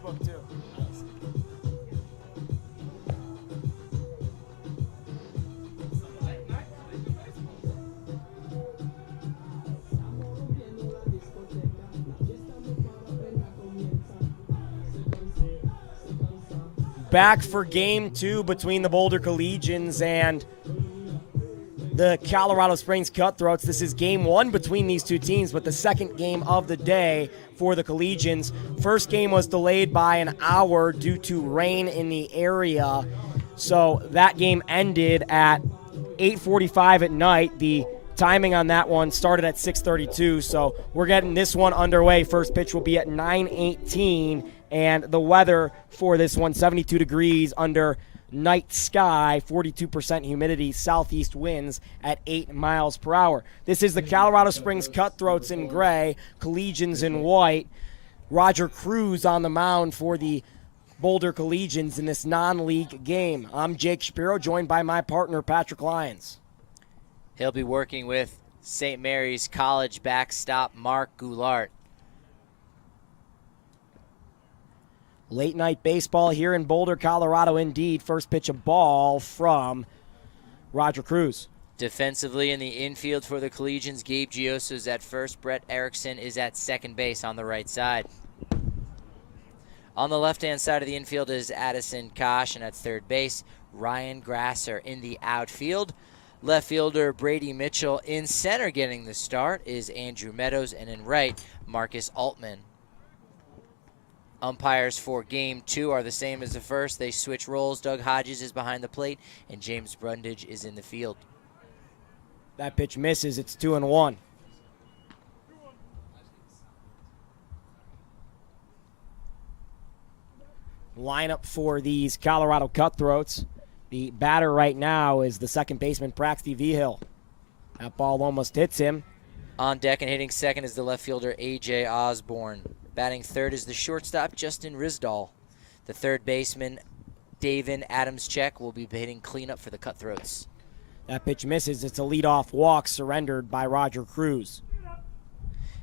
Facebook, too. Back for game 2 between the Boulder Collegians and the Colorado Springs Cutthroats. This is game 1 between these two teams, but the second game of the day for the Collegians. First game was delayed by an hour due to rain in the area, so that game ended at 8:45 at night. The timing on that one started at 6:32, so we're getting this one underway. First pitch will be at 9:18, and the weather for this one, 72 degrees under night sky, 42% humidity, southeast winds at 8 miles per hour. This is the Colorado Springs Cutthroats in gray, Collegians in white. Roger Cruz on the mound for the Boulder Collegians in this non-league game. I'm Jake Shapiro, joined by my partner, Patrick Lyons. He'll be working with St. Mary's College backstop Mark Goulart. Late night baseball here in Boulder, Colorado indeed. First pitch, a ball from Roger Cruz. Defensively in the infield for the Collegians, Gabe Gioso is at first. Brett Erickson is at second base on the right side. On the left-hand side of the infield is Addison Kosh, and at third base, Ryan Grasser in the outfield. Left fielder Brady Mitchell. In center getting the start is Andrew Meadows, and in right, Marcus Altman. Umpires for game 2 are the same as the first. They switch roles. Doug Hodges is behind the plate, and James Brundage is in the field. That pitch misses. It's 2-1. Lineup for these Colorado Cutthroats. The batter right now is the second baseman, Braxty Vigil. That ball almost hits him. On deck and hitting second is the left fielder, A.J. Osborne. Batting third is the shortstop, Justin Risdall. The third baseman, Davin Adams-Check, will be hitting cleanup for the Cutthroats. That pitch misses. It's a leadoff walk surrendered by Roger Cruz.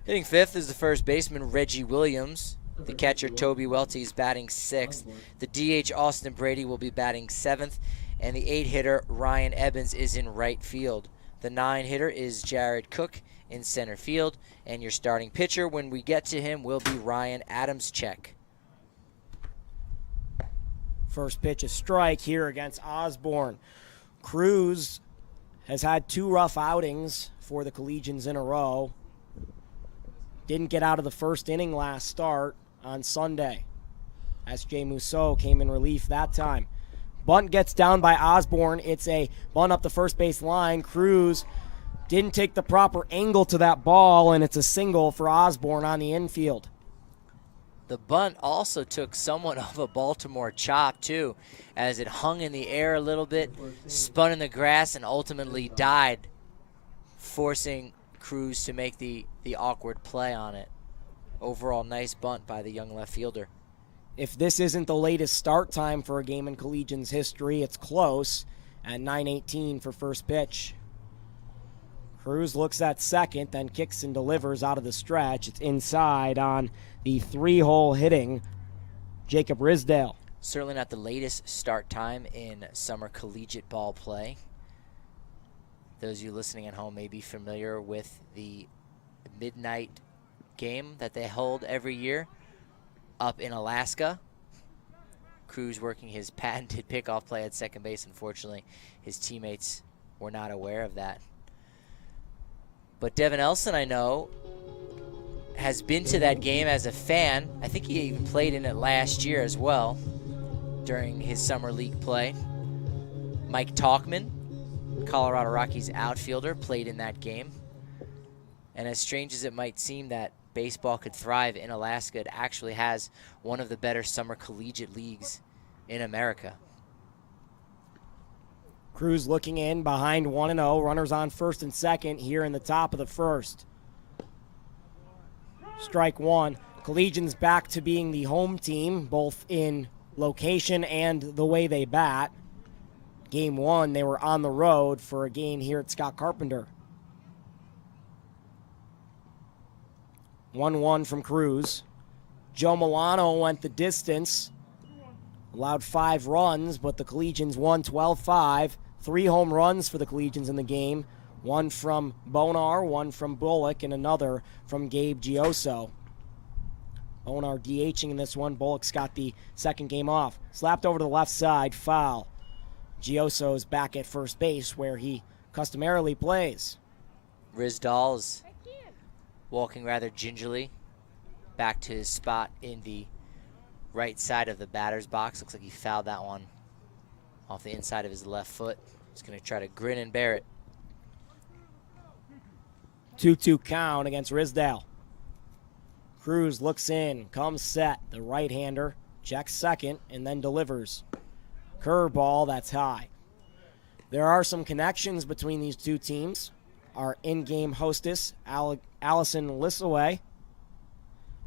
Hitting fifth is the first baseman, Reggie Williams. The catcher, Toby Welty, is batting sixth. The DH, Austin Brady, will be batting seventh. And the 8-hitter, Ryan Evans, is in right field. The 9-hitter is Jared Cook in center field. And your starting pitcher, when we get to him, will be Ryan Adams-Check. First pitch, a strike here against Osborne. Cruz has had 2 rough outings for the Collegians in a row. Didn't get out of the first inning last start on Sunday. S.J. Mousseau came in relief that time. Bunt gets down by Osborne. It's a bunt up the first base line. Cruz didn't take the proper angle to that ball, and it's a single for Osborne on the infield. The bunt also took somewhat of a Baltimore chop, too, as it hung in the air a little bit, spun in the grass, and ultimately died, forcing Cruz to make the awkward play on it. Overall, nice bunt by the young left fielder. If this isn't the latest start time for a game in Collegians history, it's close at 9:18 for first pitch. Cruz looks at second, then kicks and delivers out of the stretch. It's inside on the 3-hole hitting Jacob Risdale. Certainly not the latest start time in summer collegiate ball play. Those of you listening at home may be familiar with the midnight game that they hold every year up in Alaska. Cruz working his patented pickoff play at second base. Unfortunately, his teammates were not aware of that. But Devin Elson, I know, has been to that game as a fan. I think he even played in it last year as well during his summer league play. Mike Talkman, Colorado Rockies outfielder, played in that game. And as strange as it might seem that baseball could thrive in Alaska, it actually has one of the better summer collegiate leagues in America. Cruz looking in behind 1-0. Runners on first and second here in the top of the first. Strike one. Collegians back to being the home team, both in location and the way they bat. Game 1, they were on the road for a game here at Scott Carpenter. 1-1 from Cruz. Joe Milano went the distance, allowed 5 runs, but the Collegians won 12-5. 3 home runs for the Collegians in the game, one from Bonar, one from Bullock, and another from Gabe Gioso. Bonar DHing in this one. Bullock's got the second game off. Slapped over to the left side, foul. Gioso's back at first base where he customarily plays. Rizdal's walking rather gingerly back to his spot in the right side of the batter's box. Looks like he fouled that one off the inside of his left foot. He's going to try to grin and bear it. 2-2 count against Rizdal. Cruz looks in, comes set. The right-hander checks second and then delivers. Curveball, that's high. There are some connections between these two teams. Our in-game hostess, Allison Lissaway.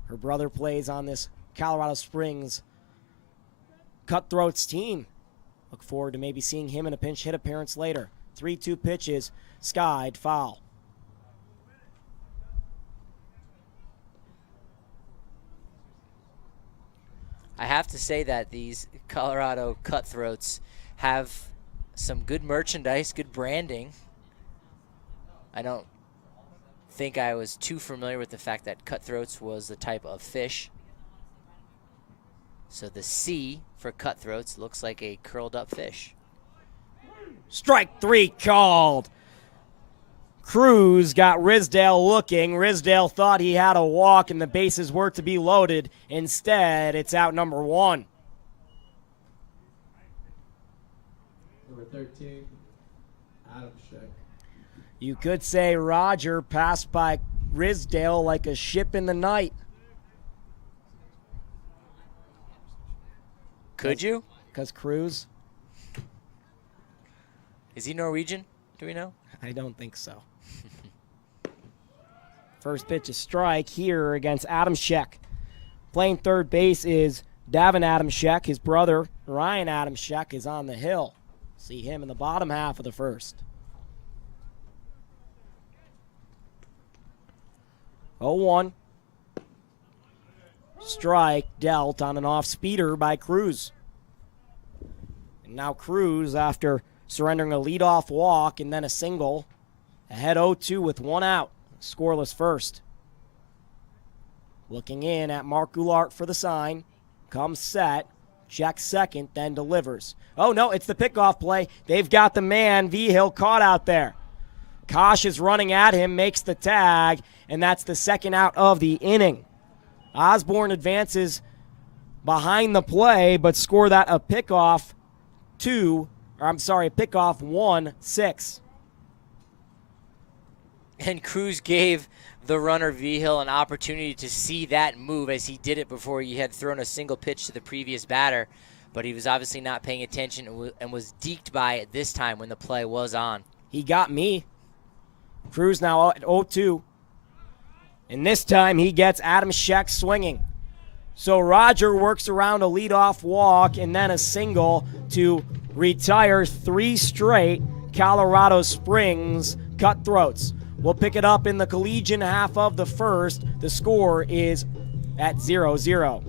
Her brother plays on this Colorado Springs Cutthroats team. Look forward to maybe seeing him in a pinch hit appearance later. 3-2 pitches, skied, foul. I have to say that these Colorado Cutthroats have some good merchandise, good branding. I don't think I was too familiar with the fact that cutthroats was the type of fish. So the C for cutthroats looks like a curled up fish. Strike 3 called. Cruz got Rizdal looking. Rizdal thought he had a walk and the bases were to be loaded. Instead, it's out number 1. Number 13, Adam Scheck. You could say Roger passed by Rizdal like a ship in the night. Could you? Because Cruz? Is he Norwegian? Do we know? I don't think so. First pitch is strike here against Adam Scheck. Playing third base is Davin Adam Scheck. His brother, Ryan Adam Scheck, is on the hill. See him in the bottom half of the first. 0-1. Strike dealt on an off-speeder by Cruz. And now Cruz, after surrendering a leadoff walk and then a single, ahead 0-2 with 1 out. Scoreless first. Looking in at Mark Goulart for the sign. Comes set. Checks second, then delivers. Oh, no, it's the pickoff play. They've got the man. Vigil caught out there. Kosh is running at him, makes the tag, and that's the second out of the inning. Osborne advances behind the play, but score that a pickoff 1-6. And Cruz gave the runner Vigil an opportunity to see that move as he did it before he had thrown a single pitch to the previous batter, but he was obviously not paying attention and was deked by it this time when the play was on. He got me. Cruz now at 0-2. And this time he gets Adam Scheck swinging. So Roger works around a leadoff walk and then a single to retire 3 straight Colorado Springs Cutthroats. We'll pick it up in the Collegian half of the first. The score is at 0-0.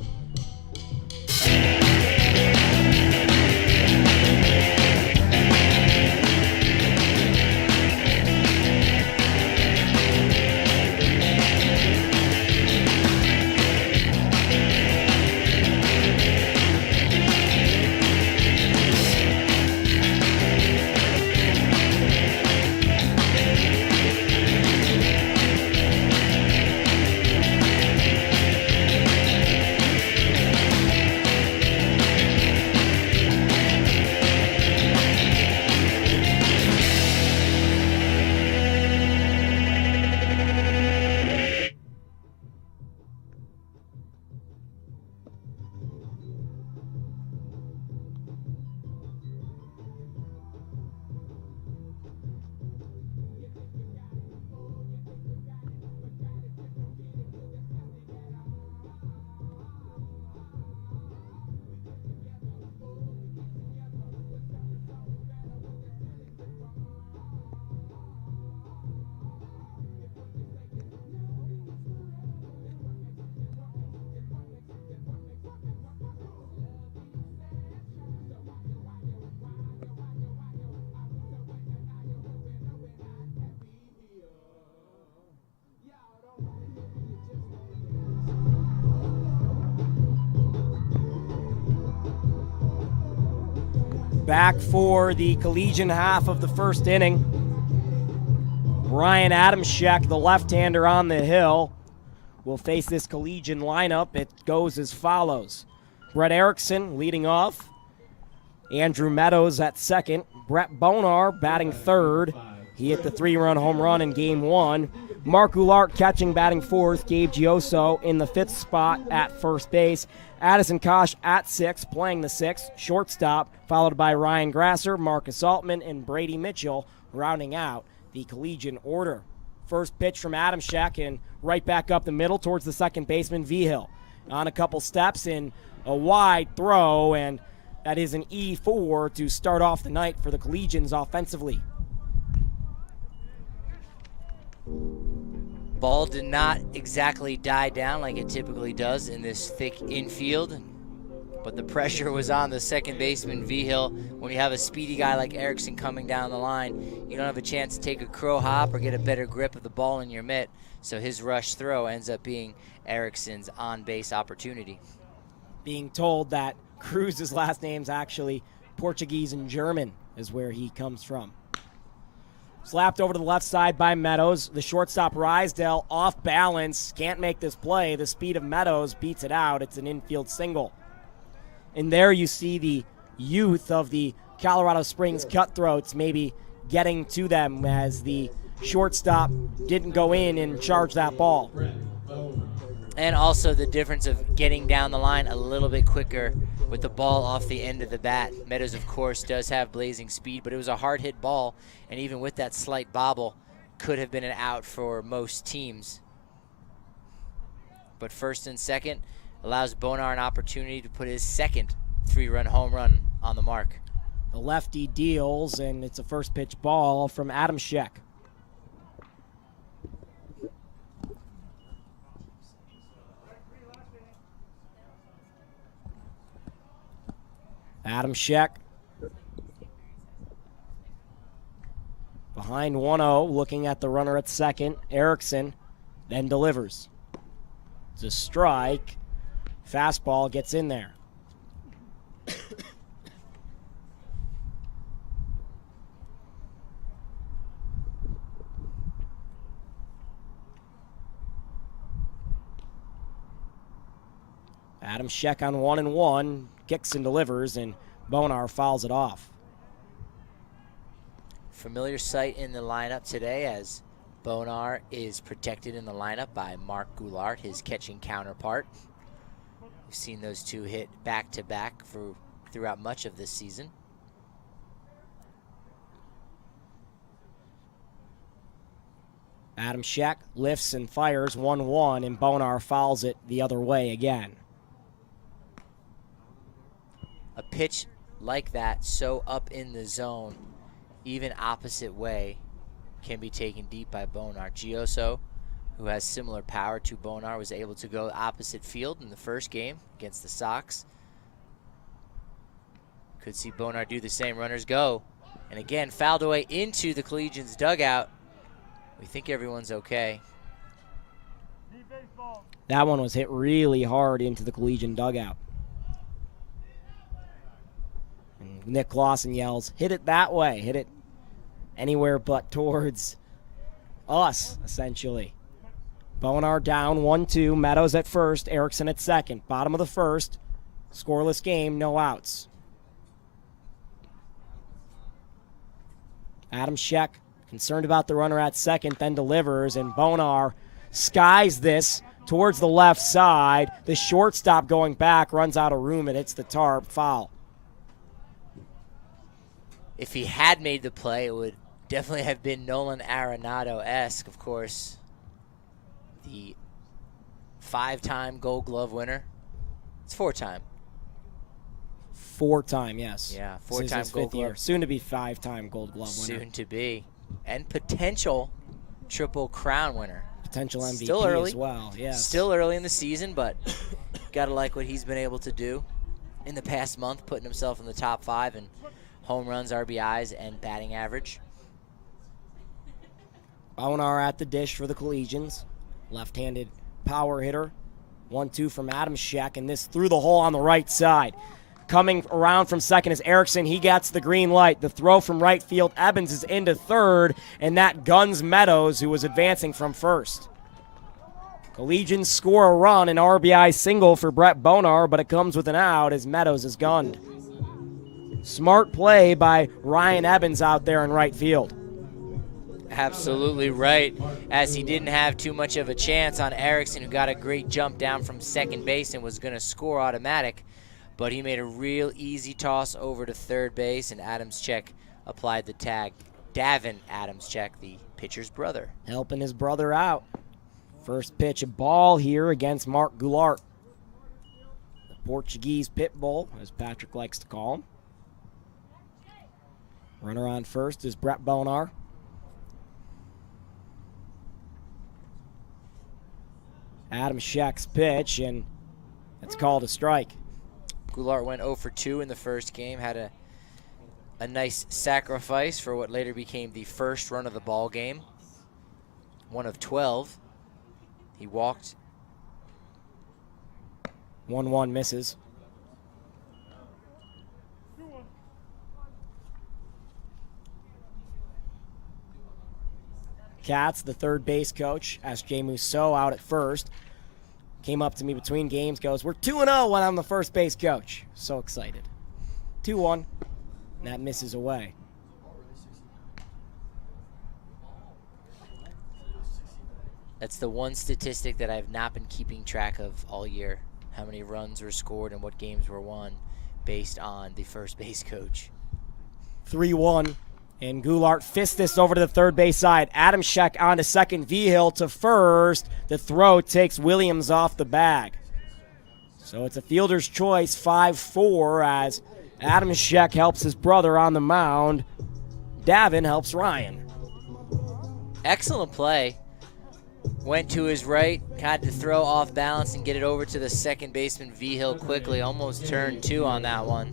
Back for the Collegian half of the first inning. Ryan Adamschek, the left-hander on the hill, will face this Collegian lineup. It goes as follows. Brett Erickson leading off. Andrew Meadows at second. Brett Bonar batting third. He hit the 3-run home run in game one. Mark Goulart catching, batting fourth. Gabe Gioso in the fifth spot at first base. Addison Kosh at sixth, playing the sixth, shortstop, followed by Ryan Grasser, Marcus Altman, and Brady Mitchell, rounding out the Collegian order. First pitch from Adamschek, and right back up the middle towards the second baseman, Vigil. On a couple steps in a wide throw, and that is an E4 to start off the night for the Collegians offensively. Ball did not exactly die down like it typically does in this thick infield, but the pressure was on the second baseman, Vigil. When you have a speedy guy like Erickson coming down the line, you don't have a chance to take a crow hop or get a better grip of the ball in your mitt, so his rush throw ends up being Erickson's on-base opportunity. Being told that Cruz's last name's actually Portuguese and German is where he comes from. Slapped over to the left side by Meadows. The shortstop, Rysdale, off balance. Can't make this play. The speed of Meadows beats it out. It's an infield single. And there you see the youth of the Colorado Springs Cutthroats maybe getting to them as the shortstop didn't go in and charge that ball. And also the difference of getting down the line a little bit quicker with the ball off the end of the bat. Meadows, of course, does have blazing speed, but it was a hard-hit ball, and even with that slight bobble, could have been an out for most teams. But first and second allows Bonar an opportunity to put his second 3-run home run on the mark. The lefty deals, and it's a first pitch ball from Adamschek. Adamschek behind 1-0, looking at the runner at second. Erickson then delivers. It's a strike. Fastball gets in there. Adamschek on 1-1, kicks and delivers, and Bonar fouls it off. Familiar sight in the lineup today, as Bonar is protected in the lineup by Mark Goulart, his catching counterpart. We've seen those two hit back-to-back throughout much of this season. Adamschek lifts and fires 1-1, and Bonar fouls it the other way again. A pitch like that, so up in the zone, even opposite way, can be taken deep by Bonar. Gioso, who has similar power to Bonar, was able to go opposite field in the first game against the Sox. Could see Bonar do the same. Runners go. And again, fouled away into the Collegians' dugout. We think everyone's okay. That one was hit really hard into the Collegian dugout. And Nick Clausen yells, "Hit it that way, hit it anywhere but towards us," essentially. Bonar down 1-2, Meadows at first, Erickson at second. Bottom of the first, scoreless game, no outs. Adamschek concerned about the runner at second, then delivers, and Bonar skies this towards the left side. The shortstop going back, runs out of room and hits the tarp, foul. If he had made the play, it would definitely have been Nolan Arenado-esque, of course. The 5-time Gold Glove winner. It's 4-time. 4-time, yes. Yeah, This is 4-time his Gold fifth year. Glove. Soon to be 5-time Gold Glove winner. Soon to be. And potential Triple Crown winner. Potential MVP Still early. as well, yes. Still early in the season, but gotta like what he's been able to do in the past month, putting himself in the top 5 in home runs, RBIs, and batting average. Bonar at the dish for the Collegians. Left-handed power hitter. 1-2 from Adamschek, and this through the hole on the right side. coming around from second is Erickson. He gets the green light. The throw from right field. Evans is into third, and that guns Meadows, who was advancing from first. Collegians score a run, an RBI single for Brett Bonar, but it comes with an out as Meadows is gunned. Smart play by Ryan Evans out there in right field. Absolutely right, as he didn't have too much of a chance on Erickson, who got a great jump down from second base and was going to score automatic, but he made a real easy toss over to third base, and Adamczyk applied the tag. Davin Adamczyk, the pitcher's brother. Helping his brother out. First pitch, a ball here against Mark Goulart. The Portuguese pit bull, as Patrick likes to call him. Runner on first is Brett Bonar. Adamczyk's pitch, and it's called a strike. Goulart went 0 for 2 in the first game, had a nice sacrifice for what later became the first run of the ball game. 1 of 12. He walked. 1-1 misses. Katz, the third base coach, S.J. Mousseau out at first. Came up to me between games, goes, "We're 2-0 when I'm the first base coach." So excited. 2-1, and that misses away. That's the one statistic that I've not been keeping track of all year. How many runs were scored and what games were won based on the first base coach. 3-1, and Goulart fists this over to the third base side. Adamczyk on to second, Vigil to first. The throw takes Williams off the bag. So it's a fielder's choice, 5-4, as Adamczyk helps his brother on the mound. Davin helps Ryan. Excellent play. Went to his right, had to throw off balance and get it over to the second baseman Vigil quickly. Almost turned 2 on that one.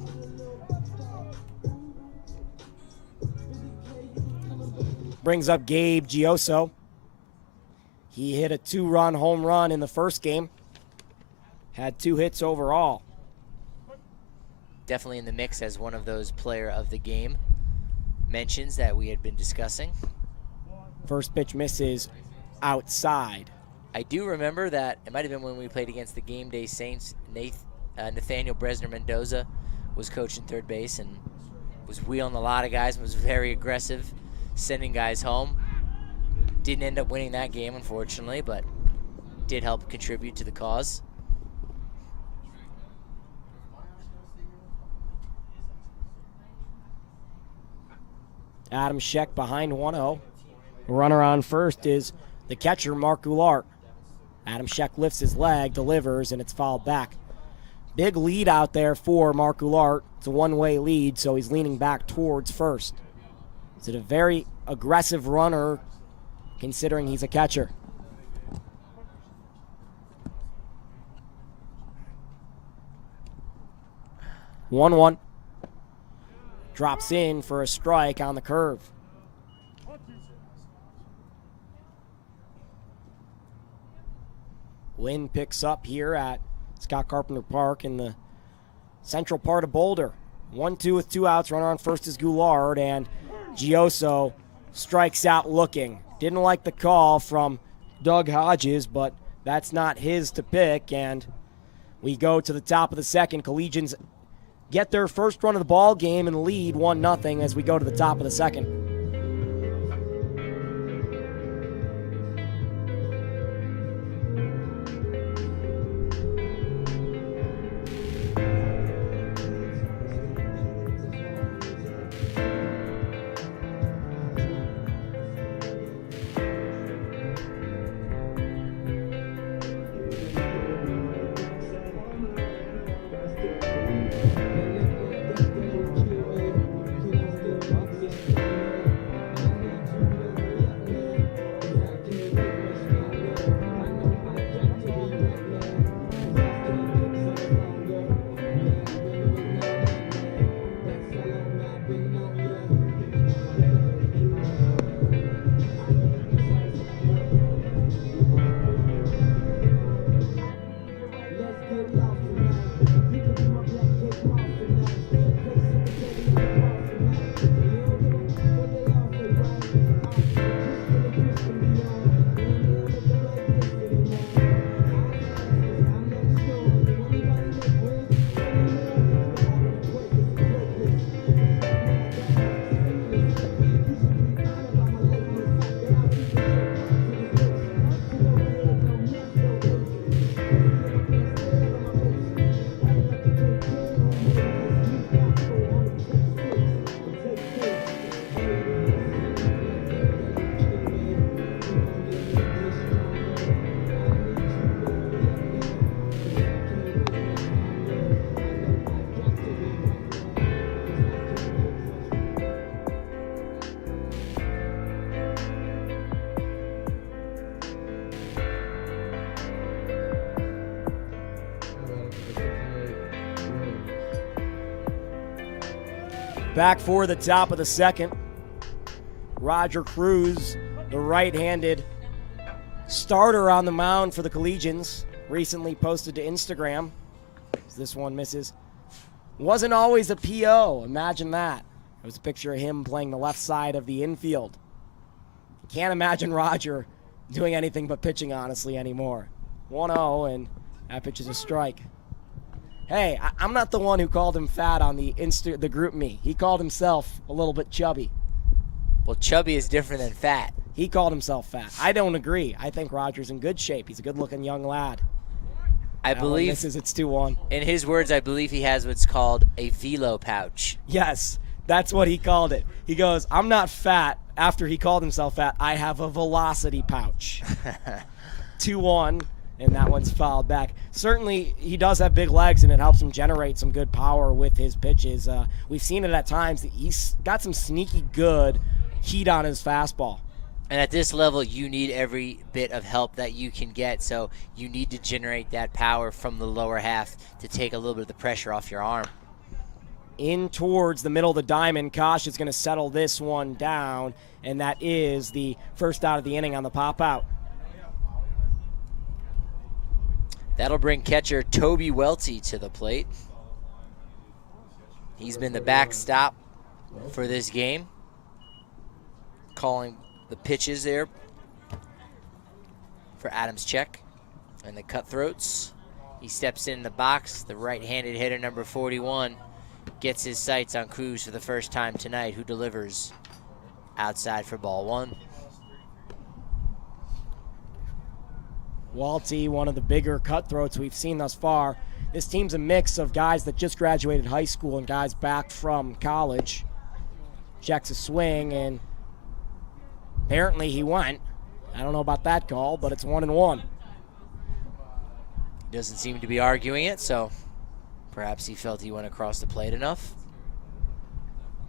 Brings up Gabe Gioso. He hit a 2-run home run in the first game. Had 2 hits overall. Definitely in the mix as one of those player of the game mentions that we had been discussing. First pitch misses outside. I do remember that it might have been when we played against the Game Day Saints. Nathaniel Bresner Mendoza was coaching third base and was wheeling a lot of guys and was very aggressive, sending guys home. Didn't end up winning that game, unfortunately, but did help contribute to the cause. Adamczyk behind 1-0. Runner on first is the catcher, Mark Goulart. Adamczyk lifts his leg, delivers, and it's fouled back. Big lead out there for Mark Goulart. It's a one-way lead, so he's leaning back towards first. It's a very aggressive runner, considering he's a catcher. One. Drops in for a strike on the curve. Wind picks up here at Scott Carpenter Park in the central part of Boulder. 1-2 with 2 outs. Runner on first is Goulart, and Gioso strikes out looking. Didn't like the call from Doug Hodges, but that's not his to pick, and we go to the top of the second. Collegians get their first run of the ball game and lead 1-0 as we go to the top of the second. Back for the top of the second. Roger Cruz, the right-handed starter on the mound for the Collegians, recently posted to Instagram. This one misses. Wasn't always a PO. Imagine that. It was a picture of him playing the left side of the infield. Can't imagine Roger doing anything but pitching, honestly, anymore. 1-0, and that pitch is a strike. Hey, I'm not the one who called him fat on the group me. He called himself a little bit chubby. Well, chubby is different than fat. He called himself fat. I don't agree. I think Roger's in good shape. He's a good-looking young lad. I believe it's 2-1. In his words, I believe he has what's called a velo pouch. Yes, that's what he called it. He goes, I'm not fat. After he called himself fat, I have a velocity pouch. 2-1, and that one's fouled back. Certainly, he does have big legs, and it helps him generate some good power with his pitches. We've seen it at times. He's got some sneaky good heat on his fastball. And at this level, you need every bit of help that you can get, so you need to generate that power from the lower half to take a little bit of the pressure off your arm. In towards the middle of the diamond, Kosh is going to settle this one down, and that is the first out of the inning on the pop-out. That'll bring catcher Toby Welty to the plate. He's been the backstop for this game, calling the pitches there for Adams check and the Cutthroats. He steps in the box. The right-handed hitter, number 41, gets his sights on Cruz for the first time tonight, who delivers outside for ball one. Walty, one of the bigger Cutthroats we've seen thus far. This team's a mix of guys that just graduated high school and guys back from college. Checks a swing, and apparently he went. I don't know about that call, but it's 1-1. He doesn't seem to be arguing it, so perhaps he felt he went across the plate enough.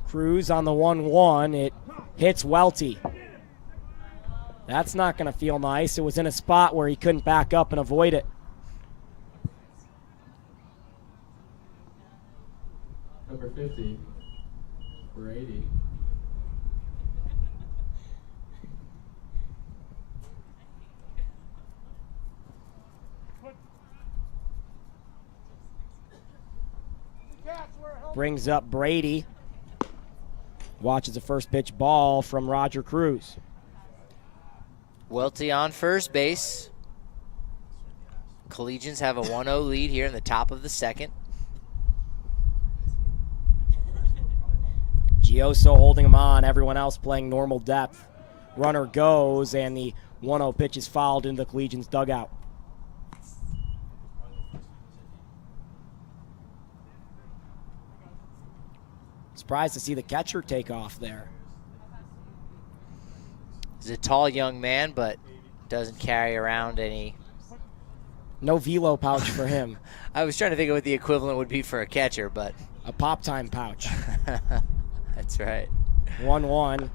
Cruz on the 1-1. It hits Welty. That's not going to feel nice. It was in a spot where he couldn't back up and avoid it. Number 50, Brady. Brings up Brady. Watches the first pitch ball from Roger Cruz. Welty on first base. Collegians have a 1-0 lead here in the top of the second. Gioso holding him on. Everyone else playing normal depth. Runner goes, and the 1-0 pitch is fouled into the Collegians' dugout. Surprised to see the catcher take off there. He's a tall young man, but doesn't carry around any. No velo pouch for him. I was trying to think of what the equivalent would be for a catcher, but. A pop time pouch. That's right. 1-1.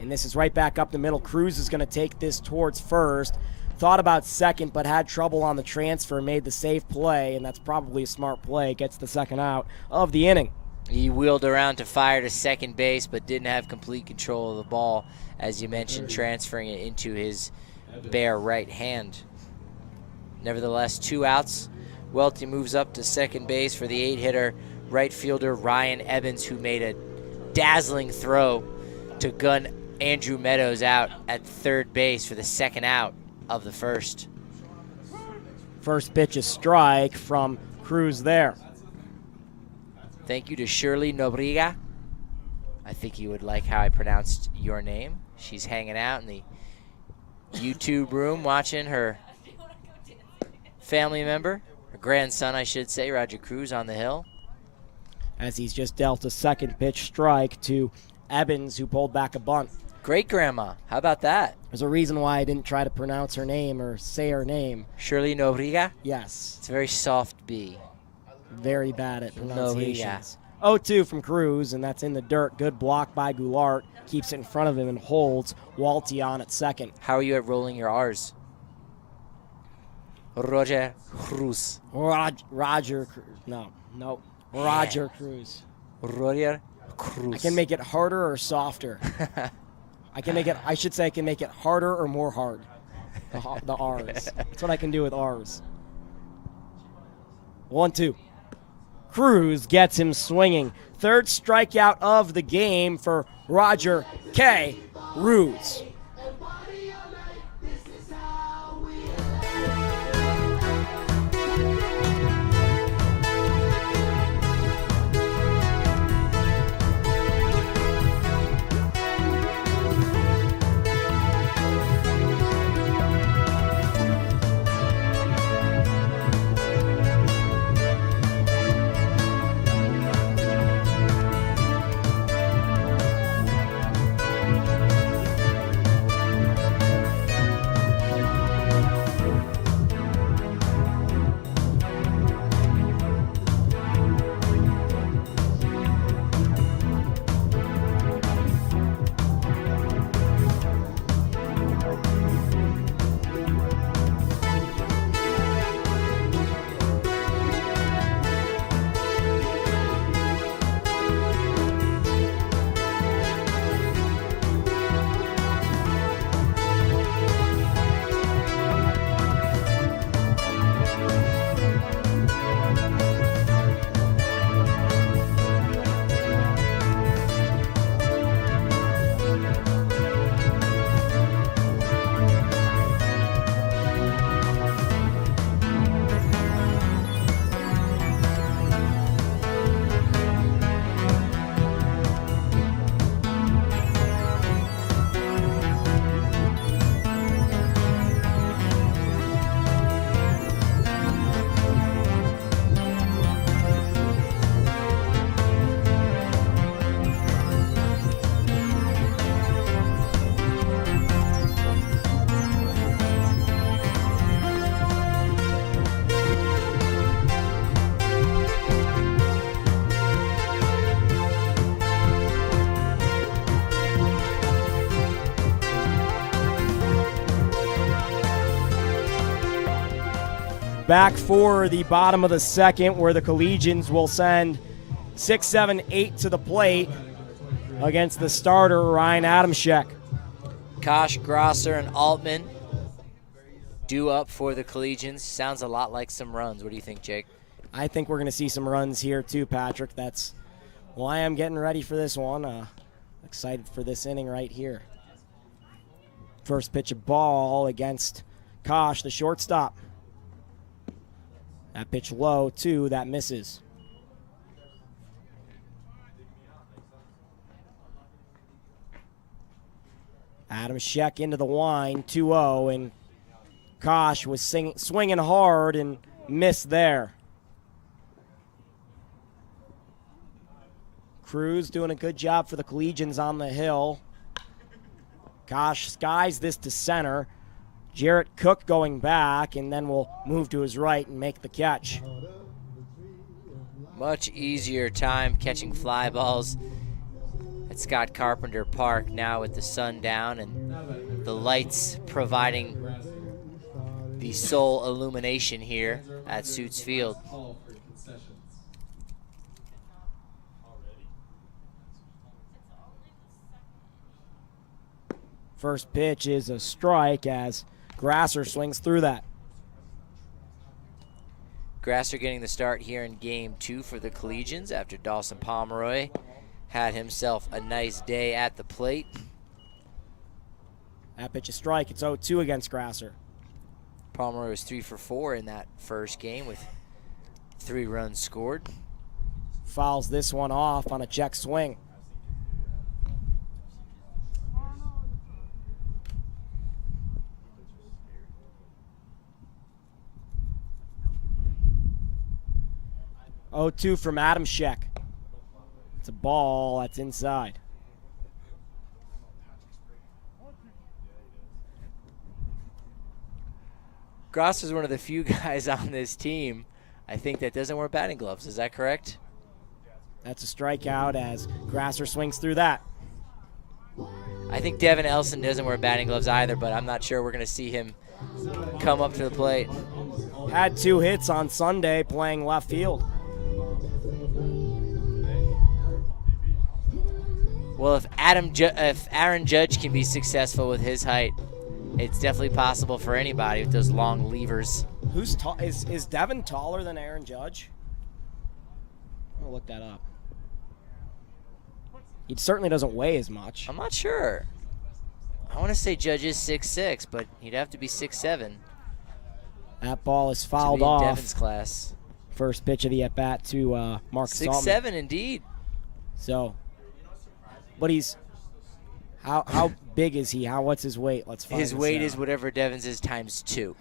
And this is right back up the middle. Cruz is going to take this towards first. Thought about second, but had trouble on the transfer. Made the safe play, and that's probably a smart play. Gets the second out of the inning. He wheeled around to fire to second base, but didn't have complete control of the ball, as you mentioned, transferring it into his bare right hand. Nevertheless, 2 outs. Welty moves up to second base for the 8-hitter right fielder Ryan Evans, who made a dazzling throw to gun Andrew Meadows out at third base for the second out of the first. First pitch is strike from Cruz there. Thank you to Shirley Nobriga. I think you would like how I pronounced your name. She's hanging out in the YouTube room watching her family member, her grandson, I should say, Roger Cruz, on the hill. As he's just dealt a second pitch strike to Evans, who pulled back a bunt. Great grandma. How about that? There's a reason why I didn't try to pronounce her name or say her name. Shirley Nobriga? Yes. It's a very soft B. Very bad at pronunciations. No, 0-2 from Cruz, and that's in the dirt. Good block by Goulart. Keeps it in front of him and holds Walty on at second. How are you at rolling your R's? Roger Cruz. Roger Cruz. No. Roger Cruz. Roger Cruz. I can make it harder or softer. I should say I can make it harder or more hard. The R's. That's what I can do with R's. 1-2. Cruz gets him swinging. Third strikeout of the game for Roger K. Ruse. Back for the bottom of the second, where the Collegians will send 6, 7, 8 to the plate against the starter, Ryan Adamschek. Kosh, Grosser, and Altman due up for the Collegians. Sounds a lot like some runs. What do you think, Jake? I think we're going to see some runs here too, Patrick. That's why I'm getting ready for this one. Excited for this inning right here. First pitch of ball against Kosh, the shortstop. That pitch low, too. That misses. Adamschek into the line, 2-0, and Kosh was swinging hard and missed there. Cruz doing a good job for the Collegians on the hill. Kosh skies this to center. Jarrett Cook going back, and then will move to his right and make the catch. Much easier time catching fly balls at Scott Carpenter Park now with the sun down and the lights providing the sole illumination here at Suits Field. First pitch is a strike as Grasser swings through that. Grasser getting the start here in game 2 for the Collegians after Dawson Pomeroy had himself a nice day at the plate. That pitch is strike. It's 0-2 against Grasser. Pomeroy was 3 for 4 in that first game with 3 runs scored. Fouls this one off on a check swing. Oh, 2 from Adamschek. It's a ball that's inside. Gross is one of the few guys on this team, I think, that doesn't wear batting gloves. Is that correct? That's a strikeout as Grasser swings through that. I think Devin Elson doesn't wear batting gloves either, but I'm not sure we're going to see him come up to the plate. Had 2 hits on Sunday playing left field. Well, if Aaron Judge can be successful with his height, it's definitely possible for anybody with those long levers. Who's tall? Is Devin taller than Aaron Judge? I'm gonna look that up. He certainly doesn't weigh as much. I'm not sure. I want to say Judge is 6'6", but he'd have to be 6'7". That ball is to fouled be in off. Devin's class. First pitch of the at bat to Marcus Altman. 6'7", indeed. So, but he's how big is he? What's his weight? Let's find His this weight out. is whatever Devin's is times 2.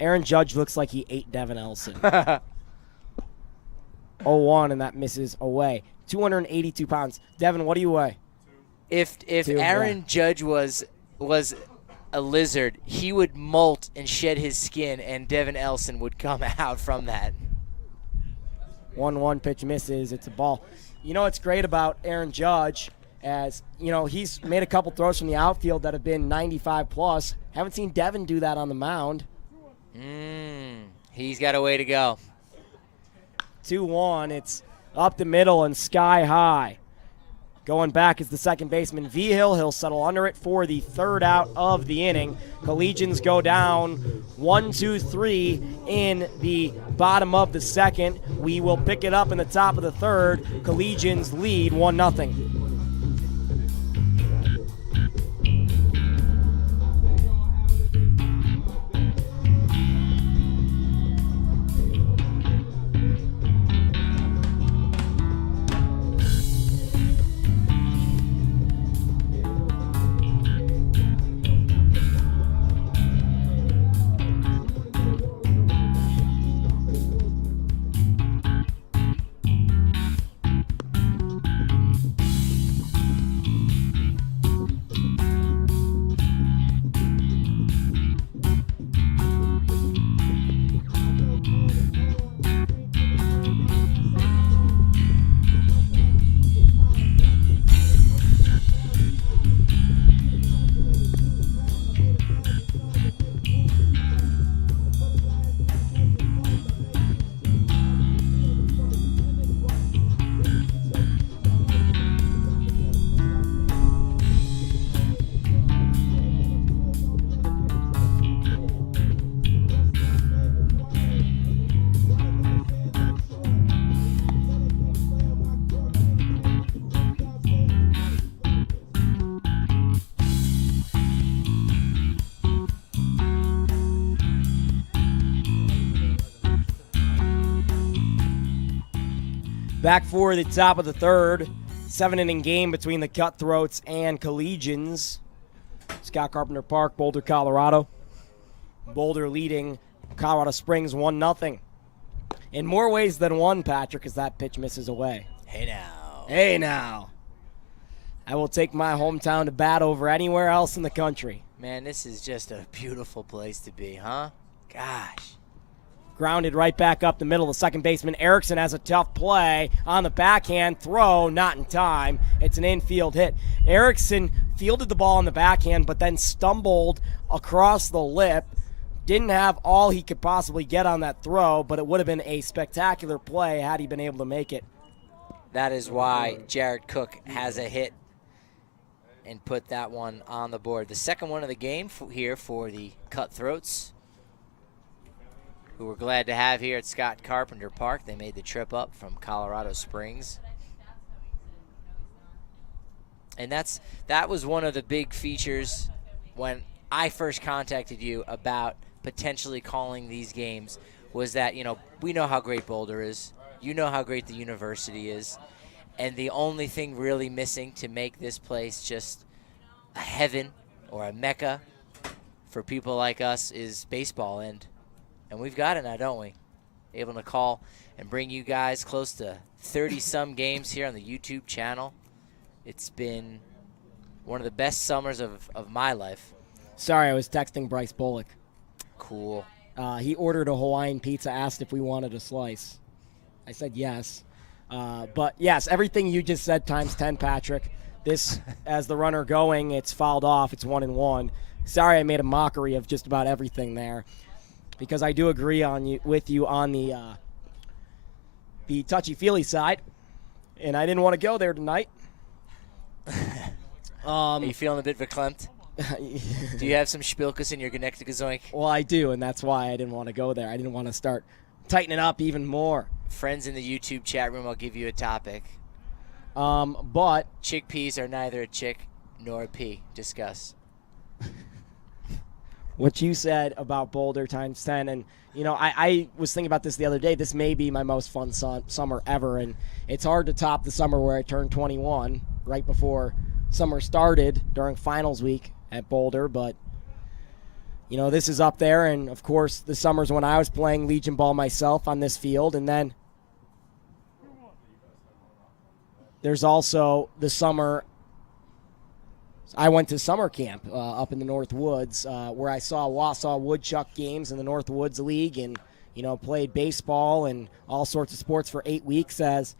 Aaron Judge looks like he ate Devin Elson. 0-1, and that misses away. 282 pounds. Devin, what do you weigh? If Aaron Judge was a lizard, he would molt and shed his skin, and Devin Elson would come out from that. 1-1 pitch misses. It's a ball. You know what's great about Aaron Judge, as you know, he's made a couple throws from the outfield that have been 95 plus. Haven't seen Devin do that on the mound. He's got a way to go. 2-1. It's up the middle and sky high. Going back is the second baseman, Vigil. He'll settle under it for the third out of the inning. Collegians go down 1-2-3 in the bottom of the second. We will pick it up in the top of the third. Collegians lead 1-0. Back for the top of the third. 7-inning game between the Cutthroats and Collegians. Scott Carpenter Park, Boulder, Colorado. Boulder leading Colorado Springs 1-0. In more ways than one, Patrick, as that pitch misses away. Hey now. Hey now. I will take my hometown to bat over anywhere else in the country. Man, this is just a beautiful place to be, huh? Gosh. Grounded right back up the middle. The second baseman, Erickson, has a tough play on the backhand throw, not in time. It's an infield hit. Erickson fielded the ball on the backhand, but then stumbled across the lip. Didn't have all he could possibly get on that throw, but it would have been a spectacular play had he been able to make it. That is why Jared Cook has a hit and put that one on the board. The second one of the game here for the Cutthroats, who we're glad to have here at Scott Carpenter Park. They made the trip up from Colorado Springs. And that was one of the big features when I first contacted you about potentially calling these games, was that, you know, we know how great Boulder is. You know how great the university is. And the only thing really missing to make this place just a heaven or a mecca for people like us is baseball. And we've got it now, don't we? Able to call and bring you guys close to 30-some games here on the YouTube channel. It's been one of the best summers of my life. Sorry, I was texting Bryce Bullock. Cool. He ordered a Hawaiian pizza, asked if we wanted a slice. I said yes. But, yes, everything you just said times 10, Patrick. This, as the runner going, it's fouled off. It's 1-1. Sorry I made a mockery of just about everything there, because I do agree with you on the touchy-feely side, and I didn't want to go there tonight. Are you feeling a bit verklempt? Do you have some Spilkus in your Genectigazoink? Well, I do, and that's why I didn't want to go there. I didn't want to start tightening up even more. Friends in the YouTube chat room, I'll give you a topic. But Chickpeas are neither a chick nor a pea. Discuss. what you said about Boulder times 10, and I was thinking about this the other day. This may be my most fun summer ever, and it's hard to top the summer where I turned 21 right before summer started during finals week at Boulder. But this is up there, and of course the summers when I was playing Legion ball myself on this field, and then there's also the summer I went to summer camp up in the North Woods where I saw Wausau Woodchuck games in the North Woods League, and played baseball and all sorts of sports for 8 weeks, as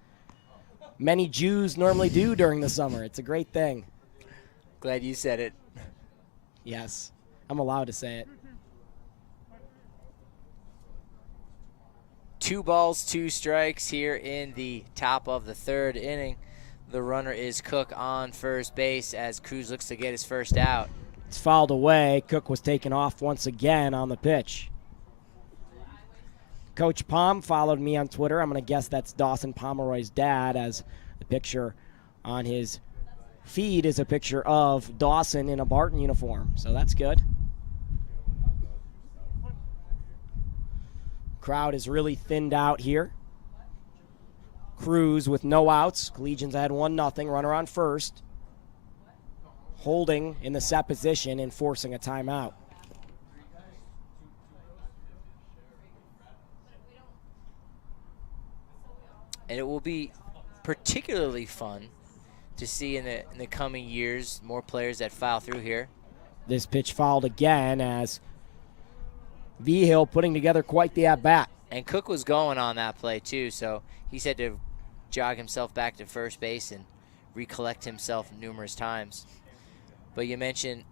many Jews normally do during the summer. It's a great thing. Glad you said it. Yes, I'm allowed to say it. 2 balls, 2 strikes here in the top of the 3rd inning. The runner is Cook on first base as Cruz looks to get his first out. It's fouled away. Cook was taken off once again on the pitch. Coach Palm followed me on Twitter. I'm going to guess that's Dawson Pomeroy's dad, as the picture on his feed is a picture of Dawson in a Barton uniform. So that's good. Crowd is really thinned out here. Cruz with no outs. Collegians had 1-0. Runner on first. Holding in the set position and forcing a timeout. And it will be particularly fun to see in the coming years more players that file through here. This pitch fouled again as Vigil putting together quite the at-bat. And Cook was going on that play too, so he's had to jog himself back to first base and recollect himself numerous times. But you mentioned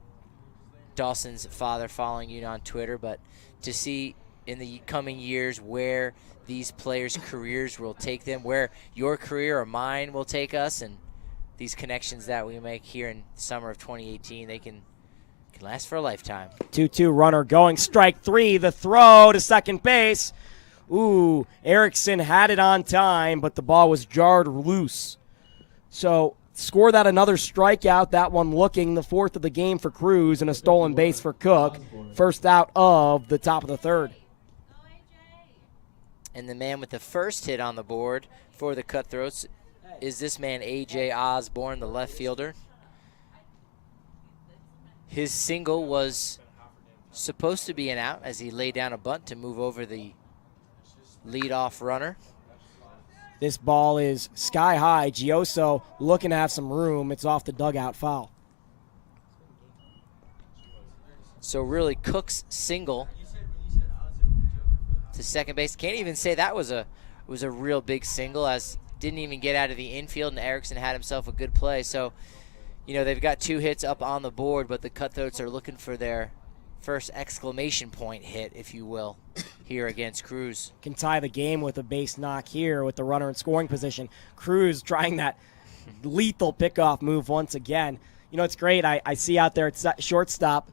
Dawson's father following you on Twitter, but to see in the coming years where these players' careers will take them, where your career or mine will take us, and these connections that we make here in the summer of 2018, they can last for a lifetime. 2-2 runner going, strike 3, the throw to second base. Ooh, Erickson had it on time, but the ball was jarred loose. So score that another strikeout, that one looking the 4th of the game for Cruz, and a stolen base for Cook. First out of the top of the 3rd. And the man with the first hit on the board for the Cutthroats is this man, A.J. Osborne, the left fielder. His single was supposed to be an out as he laid down a bunt to move over the leadoff runner. This ball is sky high. Gioso looking to have some room. It's off the dugout foul. So really Cook's single to second base. Can't even say that was a real big single, as didn't even get out of the infield, and Erickson had himself a good play. So, they've got 2 hits up on the board, but the Cutthroats are looking for their first exclamation point hit, if you will, here against Cruz. Can tie the game with a base knock here with the runner in scoring position. Cruz trying that lethal pickoff move once again. It's great. I see out there at shortstop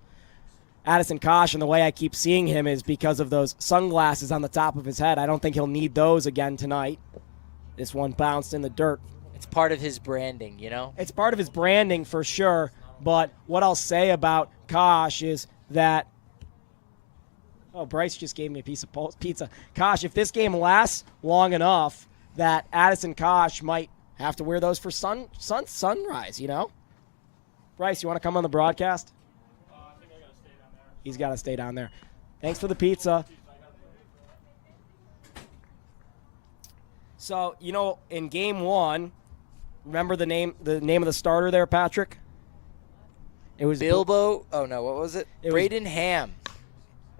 Addison Kosh, and the way I keep seeing him is because of those sunglasses on the top of his head. I don't think he'll need those again tonight. This one bounced in the dirt. It's part of his branding, It's part of his branding for sure, but what I'll say about Kosh is that Bryce just gave me a piece of pizza. Kosh, if this game lasts long enough, that Addison Kosh might have to wear those for sunrise, Bryce, you want to come on the broadcast? I think I gotta stay down there. He's got to stay down there. Thanks for the pizza. So, in game 1, remember the name of the starter there, Patrick? It was Bilbo. Oh no, what was it? Braden Ham.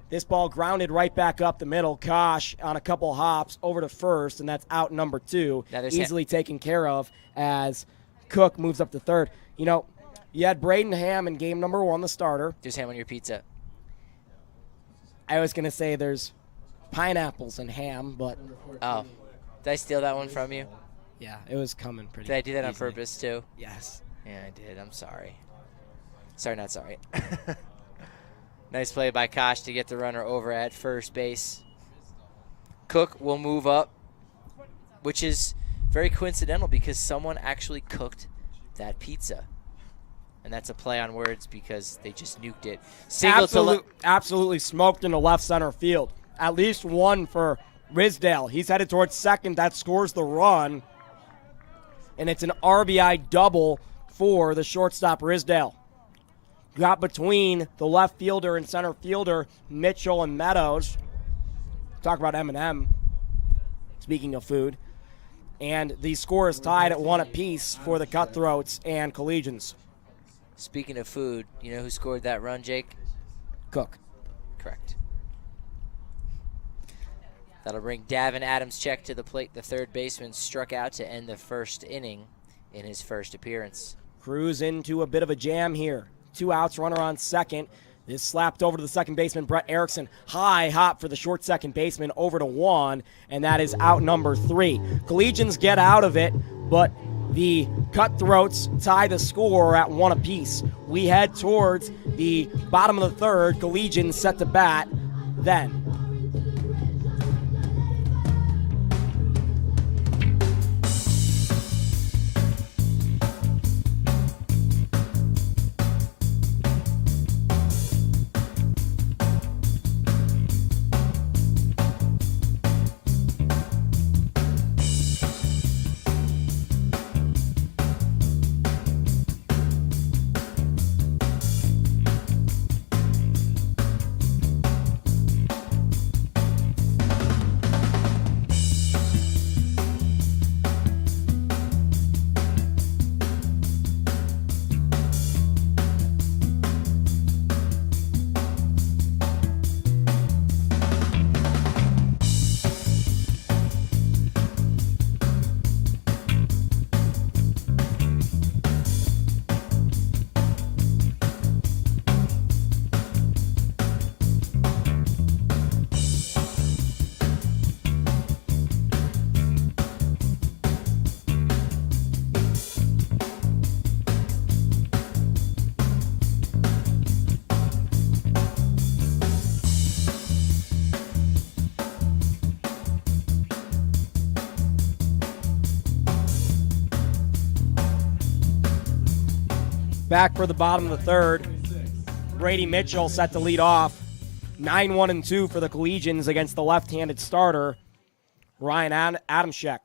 This ball grounded right back up the middle. Kosh on a couple hops over to first, and that's out number 2. Easily taken care of as Cook moves up to 3rd. You had Braden Ham in game number 1, the starter. Just ham on your pizza. I was going to say there's pineapples and ham, but... Oh. Did I steal that one from you? Yeah, it was coming pretty Did I do that on easily. purpose, too? Yes. Yeah, I did. I'm sorry. Sorry, not sorry. Nice play by Kosh to get the runner over at first base. Cook will move up, which is very coincidental because someone actually cooked that pizza. And that's a play on words because they just nuked it. Absolutely smoked into left center field. At least one for Risdale. He's headed towards second. That scores the run. And it's an RBI double for the shortstop, Risdale. Got between the left fielder and center fielder, Mitchell and Meadows. Talk about M&M, speaking of food. And the score is tied at 1 apiece for the Cutthroats and Collegians. Speaking of food, you know who scored that run, Jake? Cook. Correct. That'll bring Davin Adams-Check to the plate. The third baseman struck out to end the first inning in his first appearance. Cruz into a bit of a jam here. 2 outs, runner on second. This slapped over to the second baseman, Brett Erickson. High hop for the short second baseman over to 1, and that is out number 3. Collegians get out of it, but the Cutthroats tie the score at 1 apiece. We head towards the bottom of the third. Collegians set to bat then. Back for the bottom of the third. Brady Mitchell set to lead off. 9-1-2 for the Collegians against the left-handed starter, Ryan Adamschek.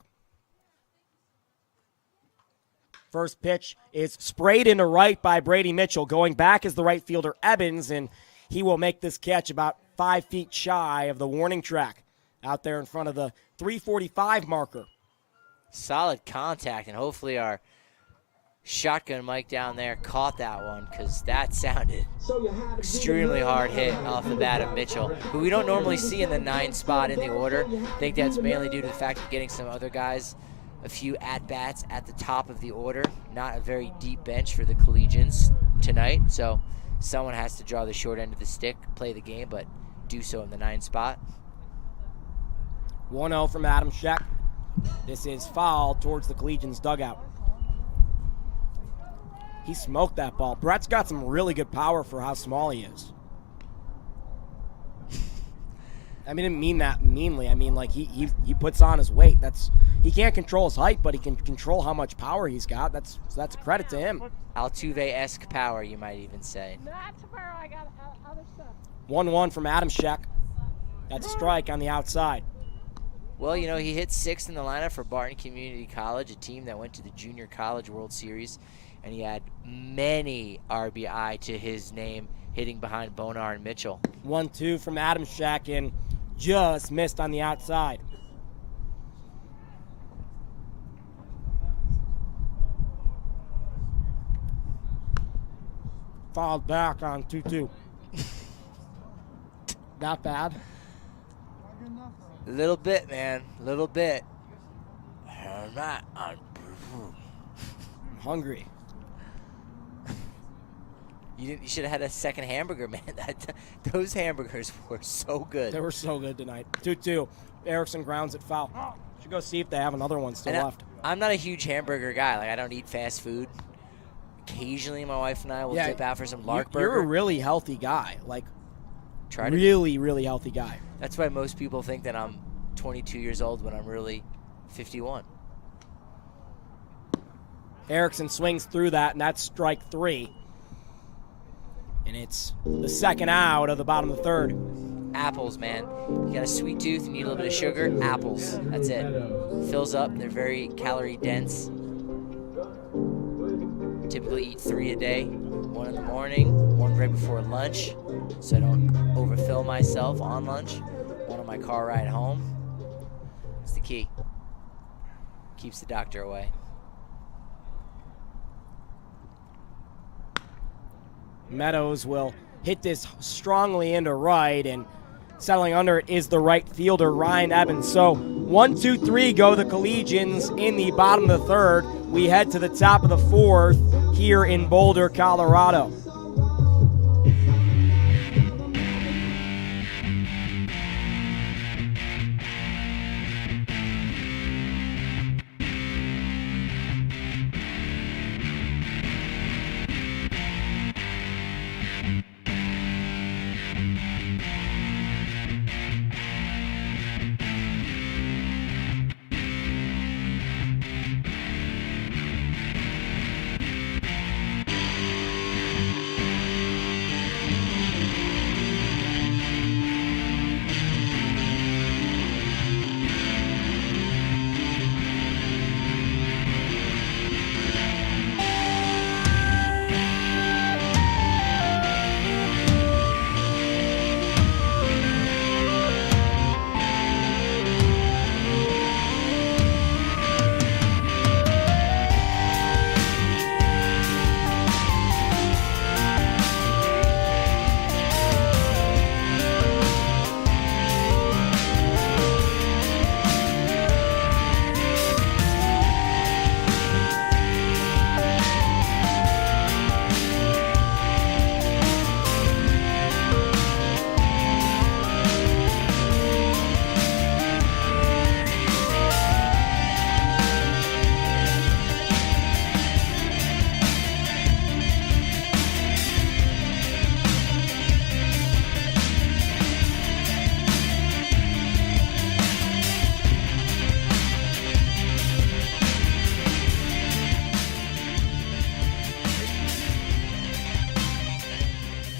First pitch is sprayed into right by Brady Mitchell. Going back is the right fielder, Evans, and he will make this catch about 5 feet shy of the warning track out there in front of the 345 marker. Solid contact, and hopefully our shotgun mic down there caught that one because that sounded extremely hard hit off the bat of Mitchell, who we don't normally see in the 9 spot in the order. I think that's mainly due to the fact of getting some other guys a few at-bats at the top of the order. Not a very deep bench for the Collegians tonight, so someone has to draw the short end of the stick, play the game, but do so in the 9 spot. 1-0 from Adamschek. This is foul towards the Collegians' dugout. He smoked that ball. Brett's got some really good power for how small he is. I mean, I didn't mean that meanly. I mean, like, he puts on his weight. He can't control his height, but he can control how much power he's got. That's a credit to him. Altuve-esque power, you might even say. That's where I got other stuff. 1-1 from Adamschek. That's a strike on the outside. Well, you know, he hit 6th in the lineup for Barton Community College, a team that went to the Junior College World Series, and he had many RBI to his name, hitting behind Bonar and Mitchell. 1-2 from Adamschek, and just missed on the outside. Fouled back on 2-2. Not bad. A little bit, man. A little bit. I'm hungry. You should have had a second hamburger, man. Those hamburgers were so good. They were so good tonight. 2-2. Erickson grounds it foul. Should go see if they have another one still left. I'm not a huge hamburger guy. Like, I don't eat fast food. Occasionally, my wife and I will dip out for some Lark You're a Burger. really healthy guy. Like, Try to. really, really healthy guy. That's why most people think that I'm 22 years old when I'm really 51. Erickson swings through that, and that's strike 3. And it's the second out of the bottom of the third. Apples, man. You got a sweet tooth, you need a little bit of sugar, apples. That's it. Fills up, they're very calorie dense. Typically eat 3 a day, 1 in the morning, 1 right before lunch, so I don't overfill myself on lunch, 1 on my car ride home. It's the key. Keeps the doctor away. Meadows will hit this strongly into right, and settling under it is the right fielder, Ryan Evans. So 1, 2, 3 go the Collegians in the bottom of the third. We head to the top of the fourth here in Boulder, Colorado.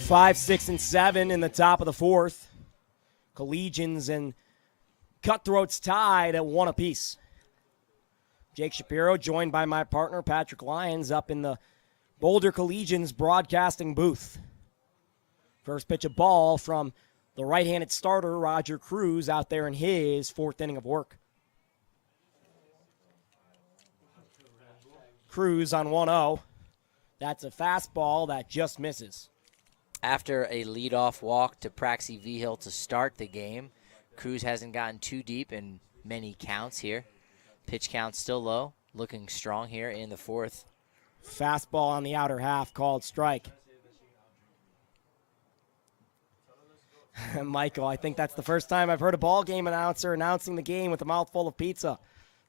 Five, 6, and 7 in the top of the fourth. Collegians and Cutthroats tied at 1 apiece. Jake Shapiro joined by my partner Patrick Lyons up in the Boulder Collegians broadcasting booth. First pitch of ball from the right-handed starter Roger Cruz out there in his 4th inning of work. Cruz on 1-0. That's a fastball that just misses. After a leadoff walk to Praxi Vigil to start the game, Cruz hasn't gotten too deep in many counts here. Pitch count still low, looking strong here in the 4th. Fastball on the outer half, called strike. Michael, I think that's the first time I've heard a ball game announcer announcing the game with a mouthful of pizza.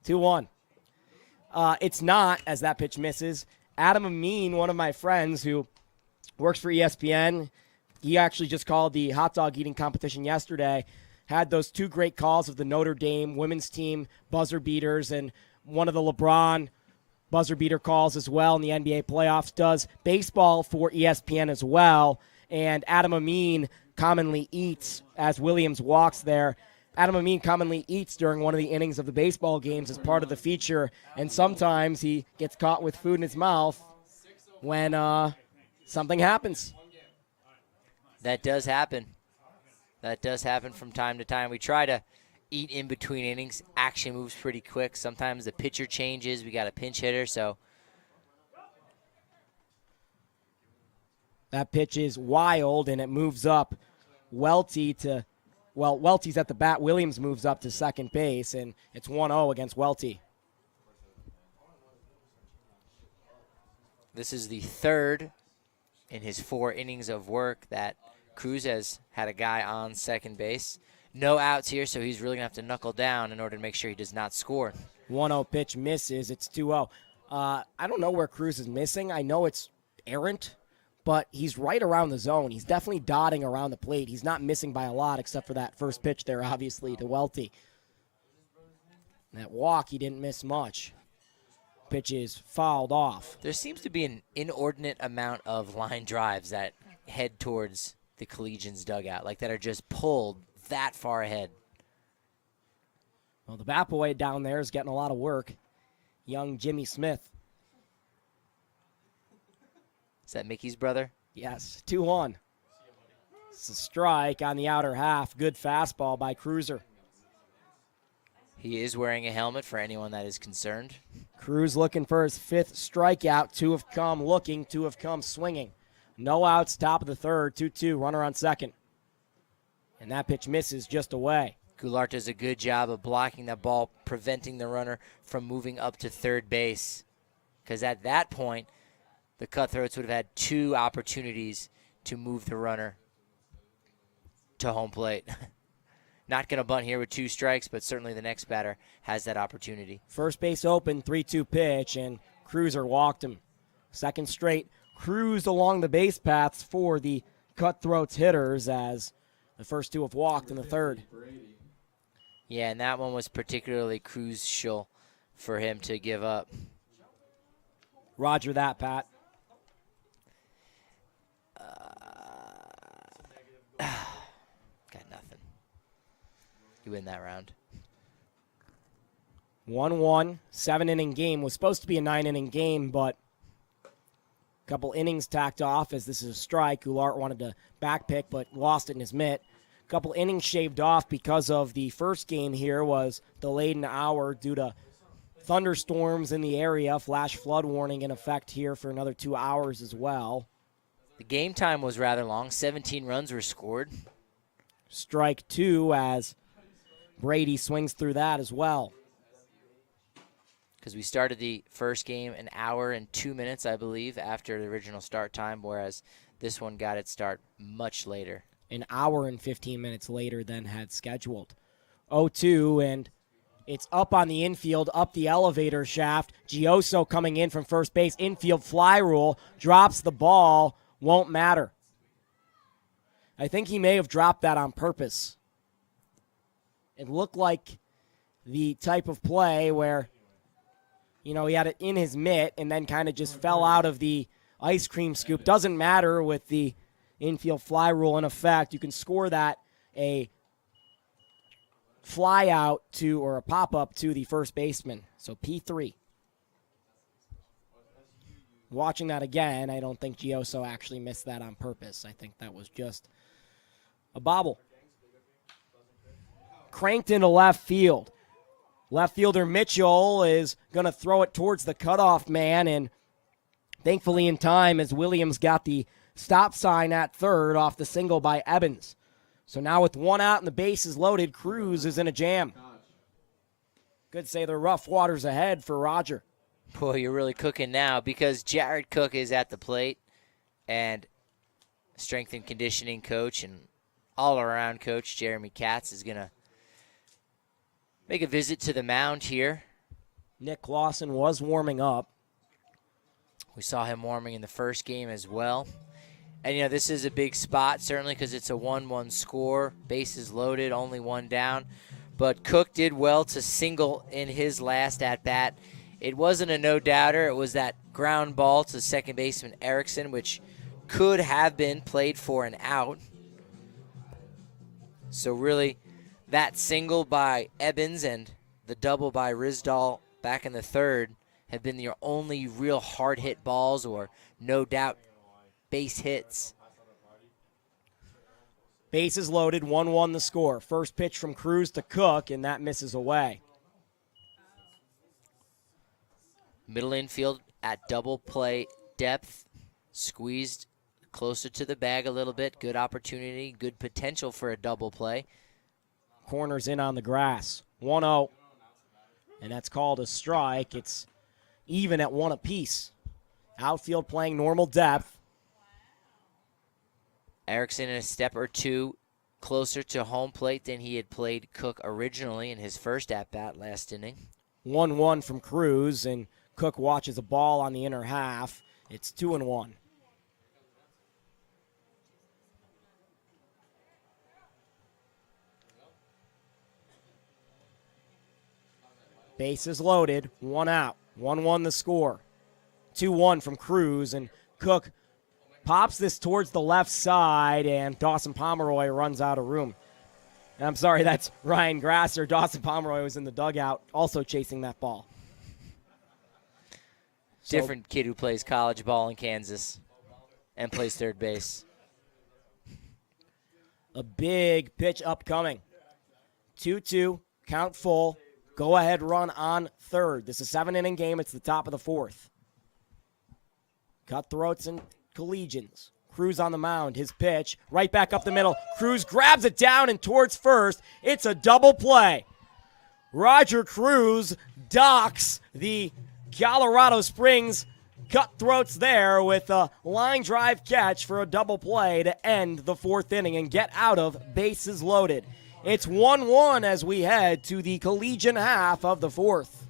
2-1. It's not, as that pitch misses. Adam Amin, one of my friends who works for ESPN, he actually just called the hot dog eating competition yesterday, had those 2 great calls of the Notre Dame women's team buzzer beaters and one of the LeBron buzzer beater calls as well in the NBA playoffs, does baseball for ESPN as well. And Adam Amin commonly eats as Williams walks there. Adam Amin commonly eats during one of the innings of the baseball games as part of the feature, and sometimes he gets caught with food in his mouth when something happens. That does happen. That does happen from time to time. We try to eat in between innings. Action moves pretty quick. Sometimes the pitcher changes. We got a pinch hitter, so. That pitch is wild, and it moves up Welty to, well, Welty's at the bat. Williams moves up to second base, and it's 1-0 against Welty. This is the 3rd in his 4 innings of work that Cruz has had a guy on second base. No outs here, so he's really going to have to knuckle down in order to make sure he does not score. 1-0 pitch misses. It's 2-0. I don't know where Cruz is missing. I know it's errant, but he's right around the zone. He's definitely dotting around the plate. He's not missing by a lot except for that first pitch there, obviously, to Welty. That walk, he didn't miss much. Pitch is fouled off. There seems to be an inordinate amount of line drives that head towards the Collegians dugout, like that are just pulled that far ahead. Well, the bat boy down there is getting a lot of work. Young Jimmy Smith. Is that Mickey's brother? Yes, 2-1. It's a strike on the outer half. Good fastball by Cruiser. He is wearing a helmet for anyone that is concerned. Cruz looking for his 5th strikeout. 2 have come looking, 2 have come swinging. No outs, top of the third, 2-2, runner on second. And that pitch misses just away. Goulart does a good job of blocking that ball, preventing the runner from moving up to third base. Because at that point, the Cutthroats would have had 2 opportunities to move the runner to home plate. Not going to bunt here with 2 strikes, but certainly the next batter has that opportunity. First base open, 3-2 pitch, and Cruiser walked him. Second straight, cruised along the base paths for the Cutthroats hitters as the first 2 have walked in the third. Yeah, and that one was particularly crucial for him to give up. Roger that, Pat. Got nothing. You win that round. 1-1, 7-inning game. Was supposed to be a 9-inning game, but a couple innings tacked off as this is a strike. Goulart wanted to backpick, but lost it in his mitt. A couple innings shaved off because of the first game here was delayed an hour due to thunderstorms in the area. Flash flood warning in effect here for another 2 hours as well. The game time was rather long. 17 runs were scored. Strike 2 as Brady swings through that as well. Because we started the first game an hour and 2 minutes, I believe, after the original start time, whereas this one got its start much later. An hour and 15 minutes later than had scheduled. 0-2, and it's up on the infield, up the elevator shaft. Gioso coming in from first base. Infield fly rule. Drops the ball. Won't matter. I think he may have dropped that on purpose. It looked like the type of play where, you know, he had it in his mitt and then kind of just fell out of the ice cream scoop. Doesn't matter with the infield fly rule in effect. You can score that a fly out to or a pop up to the first baseman. So P3. Watching that again, I don't think Gioso actually missed that on purpose. I think that was just a bobble. Cranked into left field. Left fielder Mitchell is going to throw it towards the cutoff man, and thankfully in time as Williams got the stop sign at third off the single by Evans. So now with 1 out and the bases loaded, Cruz is in a jam. Could say the rough waters ahead for Roger. Boy, you're really cooking now because Jared Cook is at the plate, and strength and conditioning coach and all-around coach Jeremy Katz is going to make a visit to the mound here. Nick Lawson was warming up. We saw him warming in the first game as well. And, you know, this is a big spot, certainly, because it's a 1-1 score. Bases loaded, only 1 down. But Cook did well to single in his last at-bat. It wasn't a no-doubter. It was that ground ball to second baseman Erickson, which could have been played for an out. So, really, that single by Evans and the double by Rizdal back in the third have been your only real hard-hit balls or no-doubt base hits. Bases loaded, 1-1 the score. First pitch from Cruz to Cook, and that misses away. Middle infield at double play depth, squeezed closer to the bag a little bit. Good opportunity, good potential for a double play. Corners in on the grass. 1-0, and that's called a strike. It's even at 1 apiece. Outfield playing normal depth. Erickson in a step or two closer to home plate than he had played Cook originally in his first at-bat last inning. 1-1 from Cruz, and Cook watches a ball on the inner half. It's 2-1. Bases loaded, 1 out. 1-1 the score. 2-1 from Cruz, and Cook pops this towards the left side, and Dawson Pomeroy runs out of room. And I'm sorry, that's Ryan Grasser. Dawson Pomeroy was in the dugout, also chasing that ball. Different kid who plays college ball in Kansas and plays third base. A big pitch upcoming. 2-2, count full. Go-ahead run on third. This is a 7-inning game. It's the top of the fourth. Cutthroats and Collegians. Cruz on the mound. His pitch right back up the middle. Cruz grabs it down and towards first. It's a double play. Roger Cruz docks the Colorado Springs Cutthroats there with a line drive catch for a double play to end the fourth inning and get out of bases loaded. It's 1-1 as we head to the Collegian half of the fourth.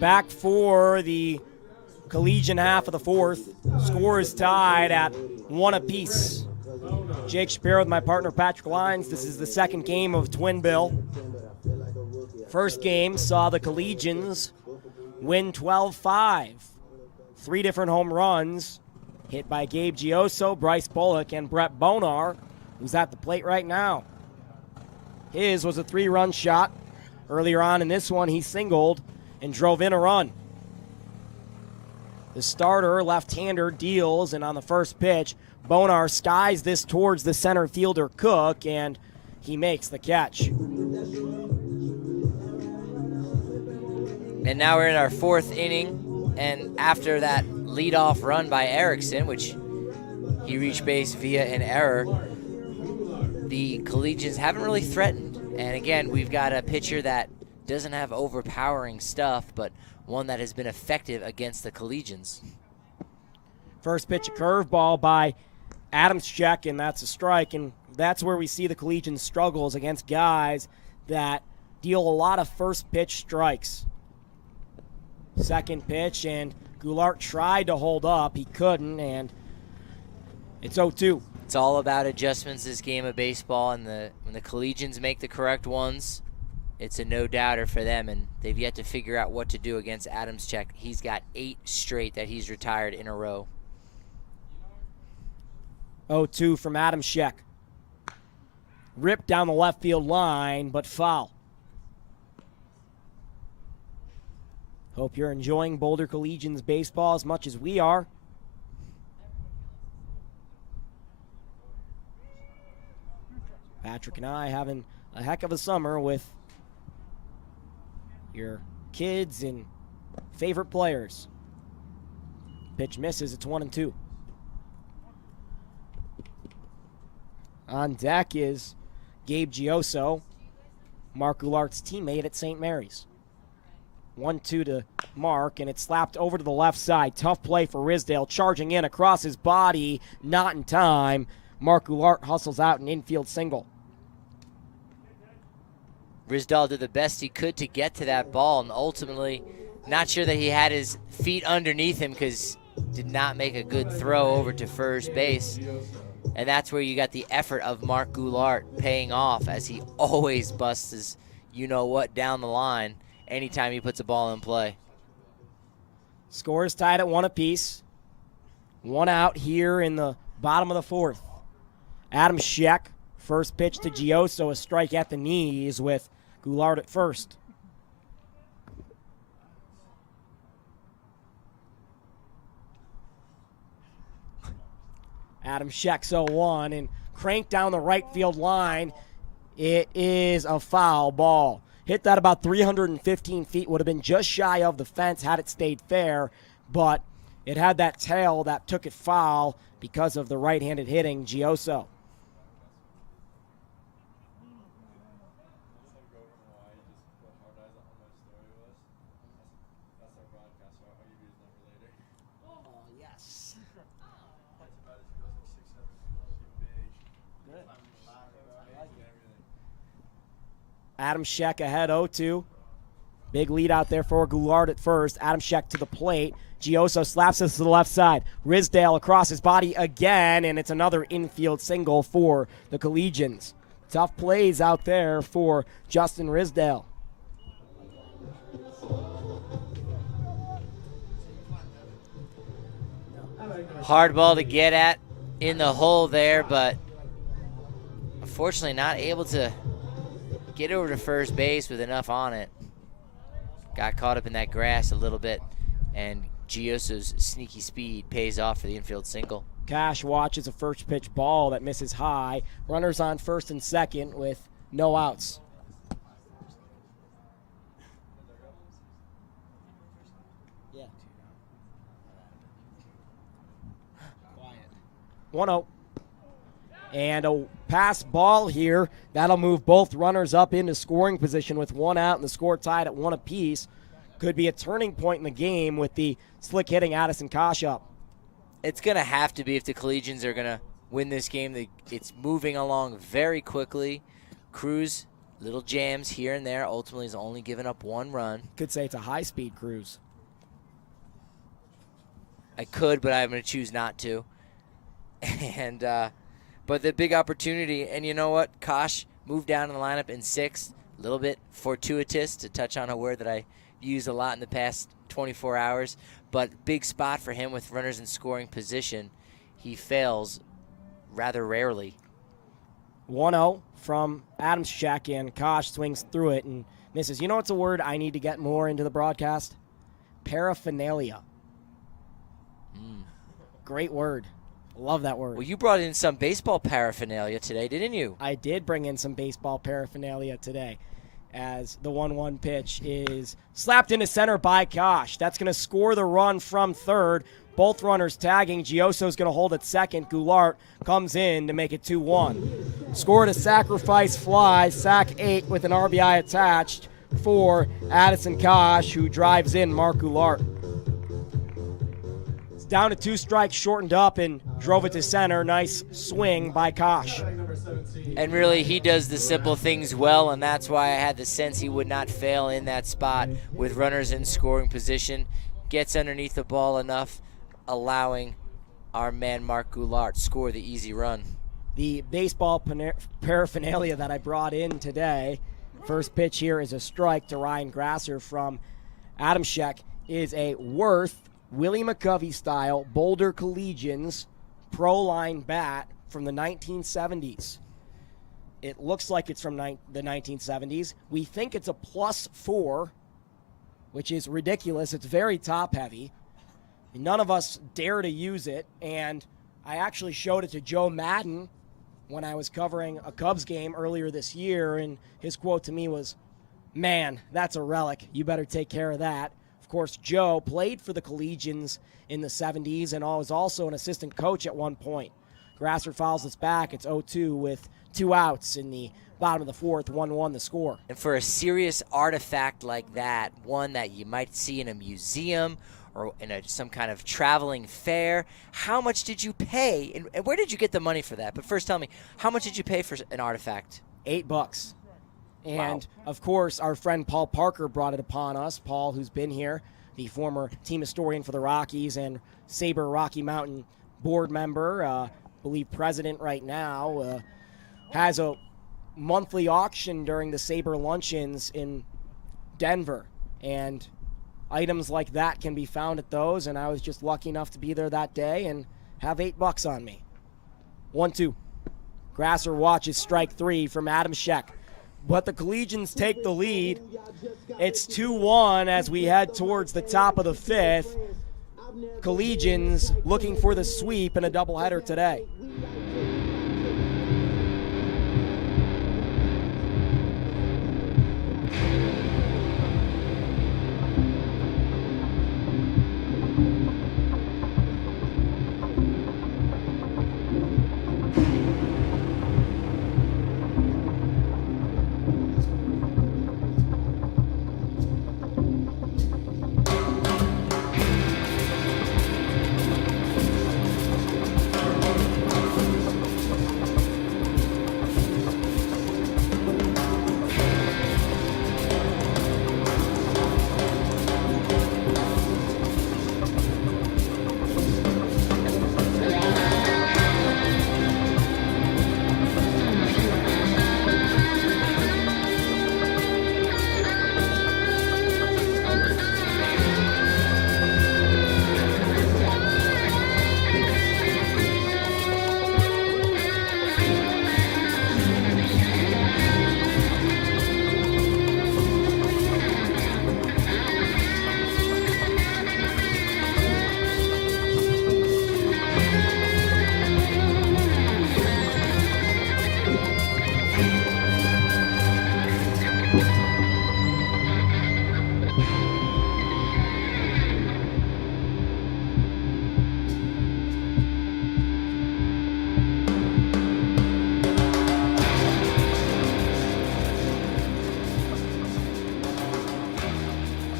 Back for the Collegian half of the fourth. Score is tied at 1 apiece. Jake Shapiro with my partner Patrick Lyons. This is the second game of Twin Bill. First game saw the Collegians win 12-5. 3 different home runs hit by Gabe Gioso, Bryce Bullock, and Brett Bonar, who's at the plate right now. His was a 3-run shot. Earlier on in this one, he singled and drove in a run. The starter, left-hander, deals, and on the first pitch, Bonar skies this towards the center fielder Cook, and he makes the catch. And now we're in our fourth inning, and after that leadoff run by Erickson, which he reached base via an error, the Collegians haven't really threatened. And again, we've got a pitcher that doesn't have overpowering stuff, but one that has been effective against the Collegians. First pitch, a curveball by Adamscheck, and that's a strike. And that's where we see the Collegians struggles against guys that deal a lot of first pitch strikes. Second pitch, and Goulart tried to hold up. He couldn't, and it's 0-2. It's all about adjustments this game of baseball, and when the Collegians make the correct ones, it's a no-doubter for them, and they've yet to figure out what to do against Adamscheck. He's got 8 straight that he's retired in a row. 0-2 from Adamscheck. Ripped down the left field line, but foul. Hope you're enjoying Boulder Collegians baseball as much as we are. Patrick and I having a heck of a summer with your kids and favorite players. Pitch misses. It's 1-2. On deck is Gabe Gioso, Mark Goulart's teammate at St. Mary's. 1-2 to Mark, and it's slapped over to the left side. Tough play for Risdale, charging in across his body, not in time. Mark Goulart hustles out an infield single. Risdale did the best he could to get to that ball, and ultimately, not sure that he had his feet underneath him because did not make a good throw over to first base. And that's where you got the effort of Mark Goulart paying off, as he always busts his you-know-what down the line anytime he puts a ball in play. Score is tied at 1 apiece. 1 out here in the bottom of the 4th. Adam Scheck, first pitch to Gioso, a strike at the knees with Goulart at first. Adam Scheck 0-1 and cranked down the right field line. It is a foul ball. Hit that about 315 feet. Would have been just shy of the fence had it stayed fair, but it had that tail that took it foul because of the right-handed hitting Gioso. Yes. Adam Scheck ahead 0-2. Big lead out there for Goulart at first. Adam Scheck to the plate. Gioso slaps us to the left side. Risdale across his body again, and it's another infield single for the Collegians. Tough plays out there for Justin Risdale. Hard ball to get at in the hole there, but unfortunately not able to get over to first base with enough on it. Got caught up in that grass a little bit, and Gioso's sneaky speed pays off for the infield single. Cash watches a first pitch ball that misses high. Runners on first and second with no outs. Yeah. Quiet. 1-0. And a pass ball here. That'll move both runners up into scoring position with 1 out and the score tied at 1 apiece. Could be a turning point in the game with the slick hitting Addison Kosh up. It's going to have to be if the Collegians are going to win this game. It's moving along very quickly. Cruz, little jams here and there. Ultimately, has only given up 1 run. Could say it's a high-speed cruise. I could, but I'm going to choose not to. And but the big opportunity, and you know what? Kosh moved down in the lineup in 6th. A little bit fortuitous, to touch on a word that I used a lot in the past 24 hours. But big spot for him with runners in scoring position. He fails rather rarely. 1-0 from Adam Scheck, and Kosh swings through it and misses. You know what's a word I need to get more into the broadcast? Paraphernalia. Great word. Love that word. Well, you brought in some baseball paraphernalia today, didn't you? I did bring in some baseball paraphernalia today, as the 1-1 pitch is slapped into center by Kosh. That's going to score the run from third. Both runners tagging. Gioso's going to hold at second. Goulart comes in to make it 2-1. Scored a sacrifice fly, sack 8 with an RBI attached for Addison Kosh, who drives in Mark Goulart. It's down to 2 strikes, shortened up, and drove it to center. Nice swing by Kosh. And really, he does the simple things well, and that's why I had the sense he would not fail in that spot with runners in scoring position. Gets underneath the ball enough, allowing our man Mark Goulart score the easy run. The baseball paraphernalia that I brought in today, first pitch here is a strike to Ryan Grasser from Adam Scheck, is a Worth Willie McCovey style Boulder Collegians Pro Line bat from the 1970s. It looks like it's from the 1970s. We think it's a +4, which is ridiculous. It's very top heavy. None of us dare to use it, and I actually showed it to Joe Madden when I was covering a Cubs game earlier this year, and his quote to me was, "Man, that's a relic. You better take care of that." Of course, Joe played for the Collegians in the 70s and was also an assistant coach at one point. Grasser fouls us back. It's 0-2 with 2 outs in the bottom of the fourth, 1-1 the score. And for a serious artifact like that, one that you might see in a museum or in some kind of traveling fair, how much did you pay? And where did you get the money for that? But first tell me, how much did you pay for an artifact? $8. And, Wow. of course, our friend Paul Parker brought it upon us. Paul, who's been here, the former team historian for the Rockies and Sabre Rocky Mountain board member, I believe president right now, has a monthly auction during the Sabre luncheons in Denver. And items like that can be found at those, and I was just lucky enough to be there that day and have $8 on me. 1-2. Grasser watches strike 3 from Adam Scheck. But the Collegians take the lead. It's 2-1 as we head towards the top of the 5th. Collegians looking for the sweep in a doubleheader today.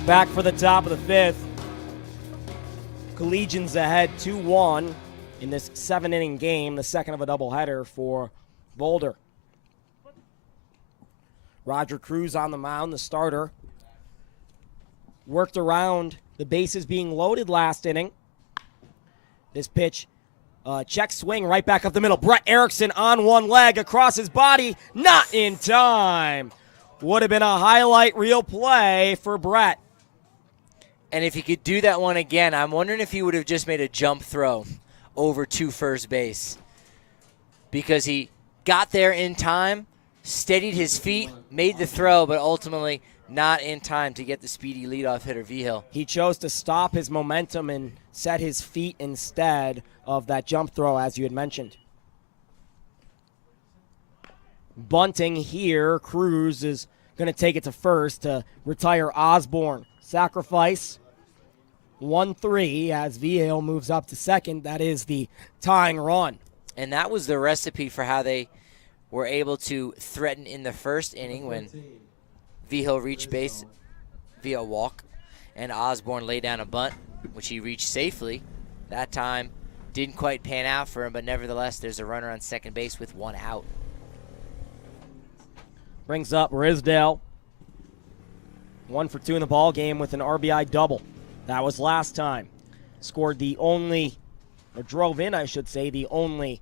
Back for the top of the 5th. Collegians ahead 2-1 in this 7-inning game, the second of a doubleheader for Boulder. Roger Cruz on the mound, the starter. Worked around the bases being loaded last inning. This pitch, check swing right back up the middle. Brett Erickson on one leg, across his body, not in time. Would have been a highlight reel play for Brett. And if he could do that one again, I'm wondering if he would have just made a jump throw over to first base. Because he got there in time, steadied his feet, made the throw, but ultimately not in time to get the speedy leadoff hitter Vigil. He chose to stop his momentum and set his feet instead of that jump throw, as you had mentioned. Bunting here. Cruz is going to take it to first to retire Osborne. Sacrifice. 1-3 as Vigil moves up to second. That is the tying run. And that was the recipe for how they were able to threaten in the first inning when Vigil reached base via walk and Osborne laid down a bunt, which he reached safely. That time didn't quite pan out for him, but nevertheless, there's a runner on second base with 1 out. Brings up Risdale. 1 for 2 in the ball game with an RBI double. That was last time. Scored the only, or drove in, I should say, the only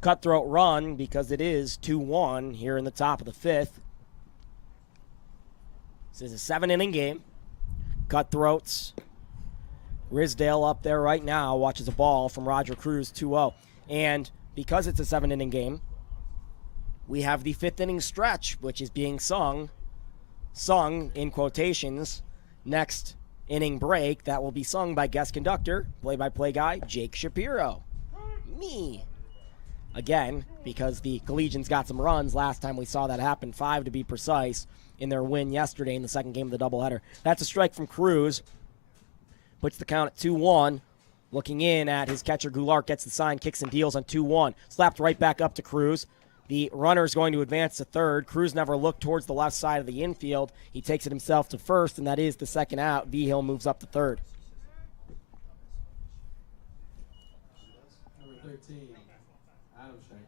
cutthroat run because it is 2-1 here in the top of the 5th. This is a 7-inning game. Cutthroats. Risdale up there right now watches a ball from Roger Cruz, 2-0. And because it's a 7-inning game, we have the 5th inning stretch, which is being sung in quotations, next inning break. That will be sung by guest conductor, play-by-play guy, Jake Shapiro. Me. again because the Collegians got some runs last time we saw that happen, 5 to be precise, in their win yesterday in the second game of the doubleheader. That's a strike from Cruz. Puts the count at 2-1. Looking in at his catcher, Goulart gets the sign, kicks and deals on 2-1. Slapped right back up to Cruz. The runner is going to advance to third. Cruz never looked towards the left side of the infield. He takes it himself to first, and that is the second out. Vigil moves up to third. Number 13, Adam Shank.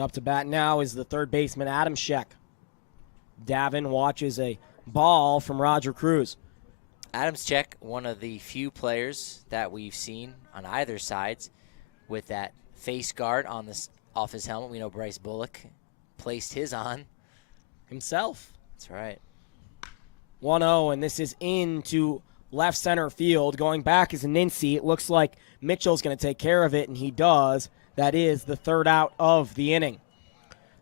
Up to bat now is the third baseman, Adam Scheck. Davin watches a ball from Roger Cruz. Adam's check, one of the few players that we've seen on either sides with that face guard on this off his helmet. We know Bryce Bullock placed his on Himself. That's right. 1-0, and this is into left center field. Going back is Nincy. It looks like Mitchell's going to take care of it, and he does. That is the third out of the inning.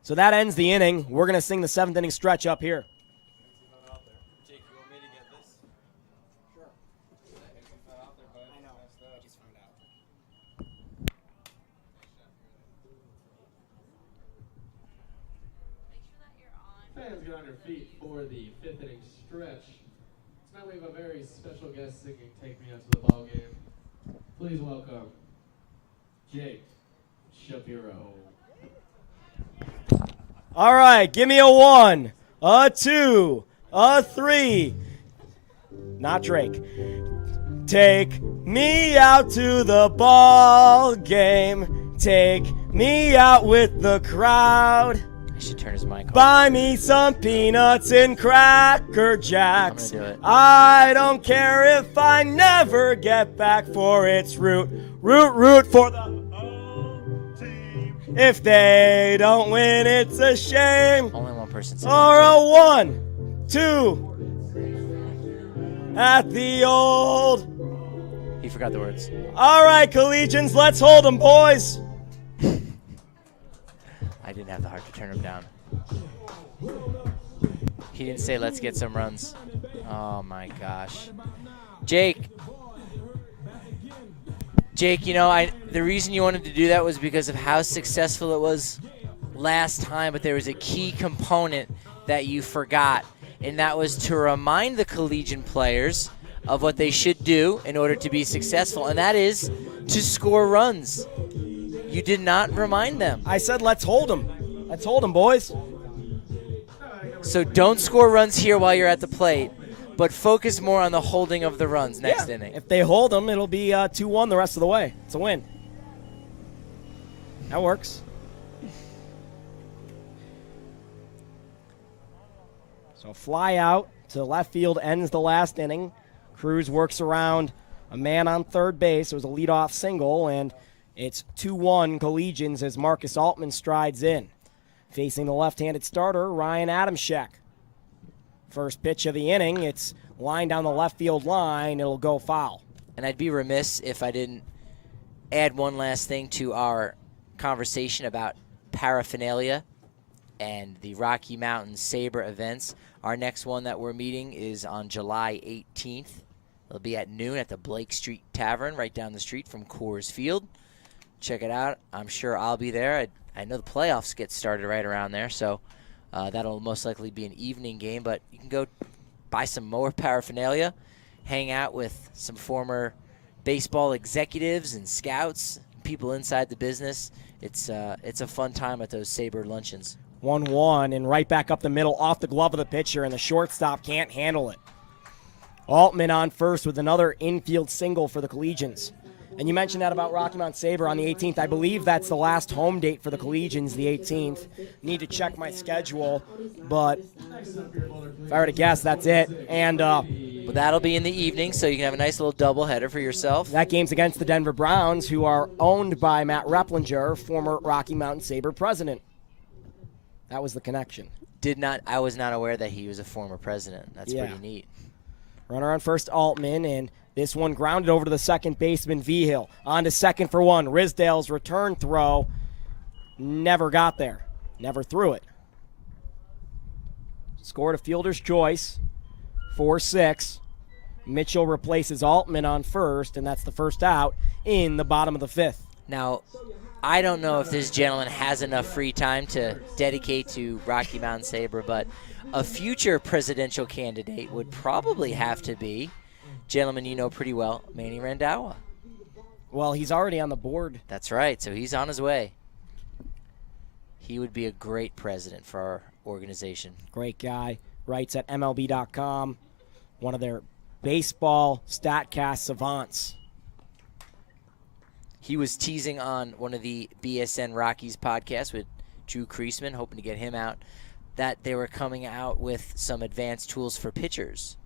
So that ends the inning. We're going to sing the seventh inning stretch up here. Fans get on your feet for the fifth inning stretch. Tonight we have a very special guest singing "Take Me Out to the Ball Game." Please welcome Jake Shapiro. All right, give me a 1, a 2, a 3. Not Drake. Take me out to the ball game. Take me out with the crowd. I should turn his mic off. Buy me some peanuts and Cracker Jacks. I'm gonna do it. I don't care if I never get back, for it's root for the home team. If they don't win, it's a shame. Only one person said Or that. a 1, 2 at the old. He forgot the words. All right, Collegians, let's hold 'em, boys. I didn't have the heart to turn him down. He didn't say let's get some runs. Oh my gosh. Jake, you know, the reason you wanted to do that was because of how successful it was last time, but there was a key component that you forgot, and that was to remind the Collegian players of what they should do in order to be successful, and that is to score runs. You did not remind them. I said let's hold 'em. Let's hold 'em, boys. So don't score runs here while you're at the plate, but focus more on the holding of the runs next inning. If they hold them, it'll be 2-1 the rest of the way. It's a win. That works. So fly out to left field ends the last inning. Cruz works around a man on third base. It was a leadoff single, and it's 2-1 Collegians as Marcus Altman strides in. Facing the left-handed starter, Ryan Adamscheck. First pitch of the inning, it's lined down the left field line. It'll go foul. And I'd be remiss if I didn't add one last thing to our conversation about paraphernalia and the Rocky Mountain Sabre events. Our next one that we're meeting is on July 18th. It'll be at noon at the Blake Street Tavern right down the street from Coors Field. Check it out. I'm sure I'll be there. I know the playoffs get started right around there, so that'll most likely be an evening game. But you can go buy some more paraphernalia, hang out with some former baseball executives and scouts, people inside the business. It's a fun time at those Sabre luncheons. 1-1, and right back up the middle off the glove of the pitcher, and the shortstop can't handle it. Altman on first with another infield single for the Collegians. And you mentioned that about Rocky Mount Sabre on the 18th. I believe that's the last home date for the Collegians, the 18th. Need to check my schedule, but if I were to guess, that's it. And Well, that'll be in the evening, so you can have a nice little doubleheader for yourself. that game's against the Denver Browns, who are owned by Matt Replinger, former Rocky Mountain Sabre president. That was the connection. I was not aware that he was a former president. That's Yeah. pretty neat. Runner on first, Altman, and This one grounded over to the second baseman, Vigil. On to second for one. Risdale's return throw never got there. Never threw it. Scored a fielder's choice. 4-6. Mitchell replaces Altman on first, and that's the first out in the bottom of the fifth. Now, I don't know if this gentleman has enough free time to dedicate to Rocky Mountain Sabre, but a future presidential candidate would probably have to be, gentleman you know pretty well, Manny Randhawa. Well, he's already on the board. That's right, so he's on his way. He would be a great president for our organization. Great guy. Writes at MLB.com. One of their baseball StatCast savants. He was teasing on one of the BSN Rockies podcasts with Drew Kreisman, hoping to get him out, that they were coming out with some advanced tools for pitchers.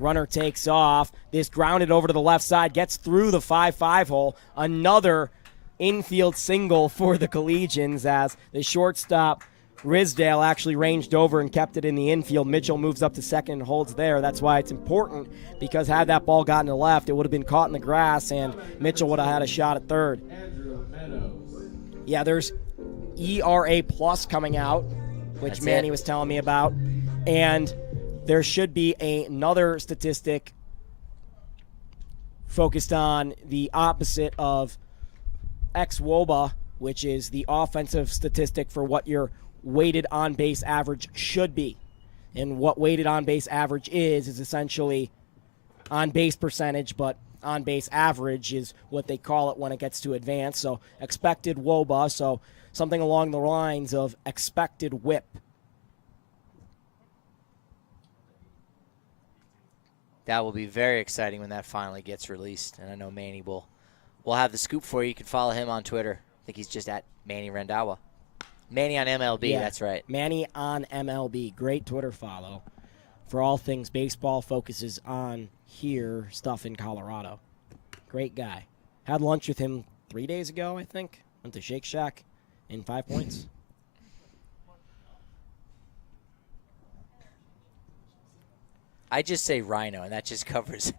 Runner takes off. This grounded over to the left side, gets through the 5-5 hole. Another infield single for the Collegians as the shortstop Risdale actually ranged over and kept it in the infield. Mitchell moves up to second and holds there. That's why it's important, because had that ball gotten to left, it would have been caught in the grass, and Mitchell would have had a shot at third. Yeah, there's ERA plus coming out, which That's Manny it. was telling me about. And there should be another statistic focused on the opposite of xWOBA, which is the offensive statistic for what your weighted on-base average should be. And what weighted on-base average is essentially on-base percentage, but on-base average is what they call it when it gets to advanced. So expected WOBA, so something along the lines of expected whip. That will be very exciting when that finally gets released, and I know Manny will have the scoop for you. You can follow him on Twitter. I think he's just at Manny Randhawa. Manny on MLB, Yeah, that's right. Manny on MLB. Great Twitter follow. For all things baseball, focuses on here, stuff in Colorado. Great guy. Had lunch with him 3 days ago, I think. Went to Shake Shack in 5 Points. I just say Rhino, and that just covers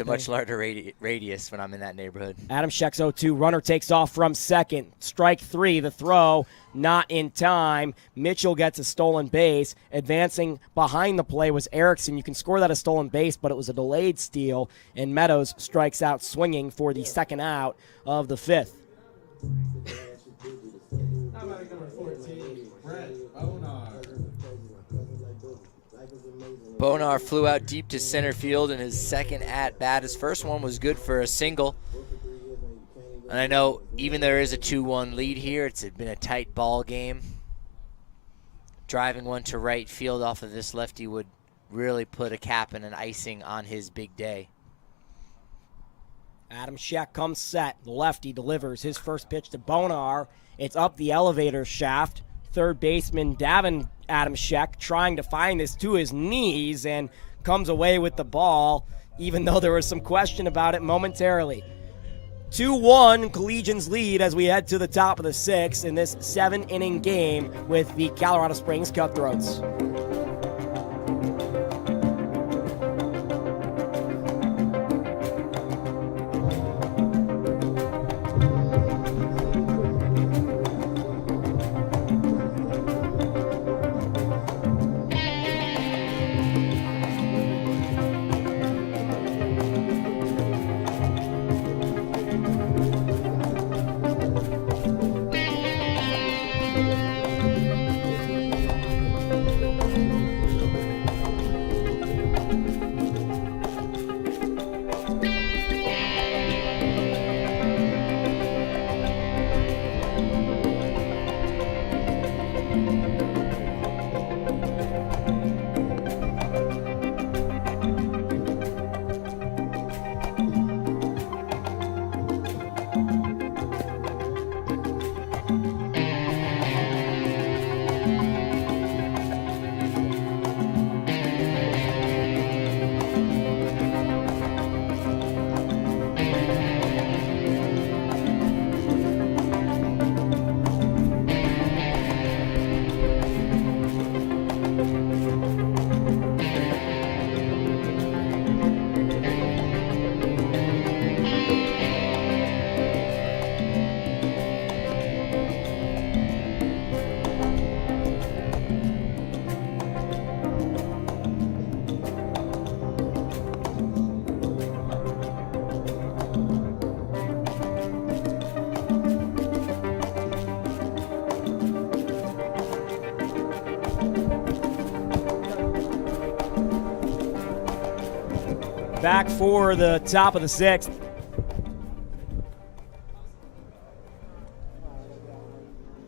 a much larger radius when I'm in that neighborhood. Adam Scheck's 0-2. Runner takes off from second. Strike three. The throw not in time. Mitchell gets a stolen base. Advancing behind the play was Erickson. You can score that a stolen base, but it was a delayed steal, and Meadows strikes out swinging for the second out of the fifth. How about number 14, Brett Bonar? Bonar flew out deep to center field in his second at-bat. His first one was good for a single. And I know even there is a 2-1 lead here, it's been a tight ball game. Driving one to right field off of this lefty would really put a cap and an icing on his big day. Adam Scheck comes set. The lefty delivers his first pitch to Bonar. It's up the elevator shaft. Third baseman Davin Adam Scheck trying to find this to his knees and comes away with the ball, even though there was some question about it momentarily. 2-1 Collegians lead as we head to the top of the sixth in this 7-inning game with the Colorado Springs Cutthroats. Back for the top of the 6th.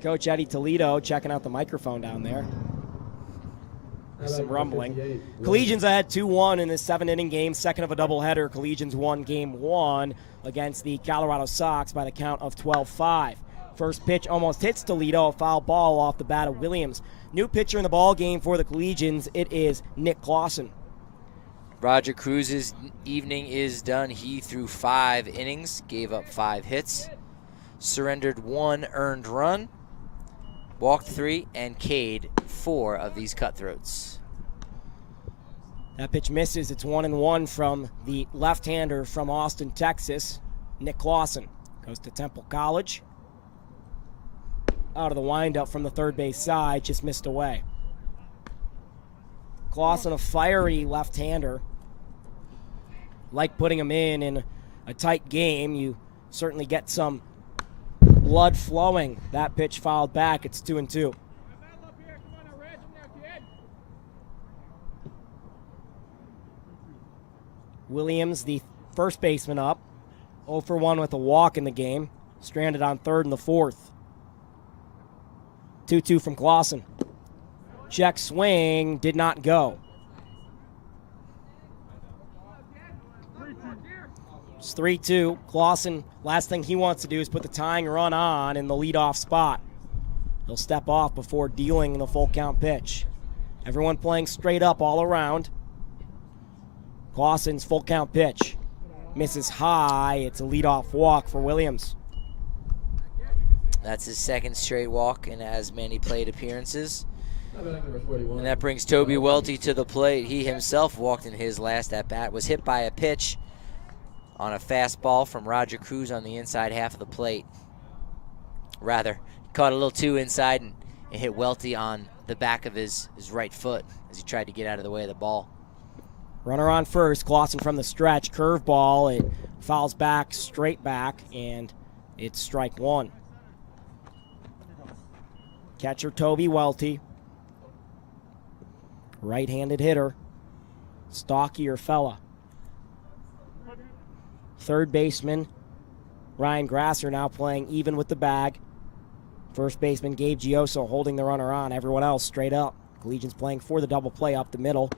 Coach Eddie Toledo checking out the microphone down there. There's some rumbling. Collegians ahead 2-1 in this 7-inning game, second of a doubleheader. Collegians won game 1 against the Colorado Sox by the count of 12-5. First pitch almost hits Toledo, a foul ball off the bat of Williams. New pitcher in the ball game for the Collegians, it is Nick Clausen. Roger Cruz's evening is done. He threw 5 innings, gave up 5 hits, surrendered 1 earned run, walked 3, and K'd 4 of these Cutthroats. That pitch misses. It's 1-1 from the left-hander from Austin, Texas, Nick Clausen. Goes to Temple College. Out of the windup from the third base side, just missed away. Clausen, a fiery left-hander. Like putting him in a tight game. You certainly get some blood flowing. That pitch fouled back. It's 2-2. Williams, the first baseman, up. 0 for 1 with a walk in the game. Stranded on third in the 4th. 2-2 from Clausen. Check swing, did not go. It's 3-2. Clausen, last thing he wants to do is put the tying run on in the leadoff spot. He'll step off before dealing the full count pitch. Everyone playing straight up all around. Clausen's full count pitch. Misses high. It's a leadoff walk for Williams. That's his second straight walk in as many plate appearances. And that brings Toby Welty to the plate. He himself walked in his last at-bat, was hit by a pitch on a fastball from Roger Cruz on the inside half of the plate. Rather, caught a little too inside and it hit Welty on the back of his right foot as he tried to get out of the way of the ball. Runner on first, Clausen from the stretch, curveball. It fouls back, straight back, and it's strike 1. Catcher Toby Welty. Right-handed hitter. Stockier fella. Third baseman Ryan Grasser now playing even with the bag. First baseman Gabe Gioso holding the runner on. Everyone else straight up. Collegians playing for the double play up the middle.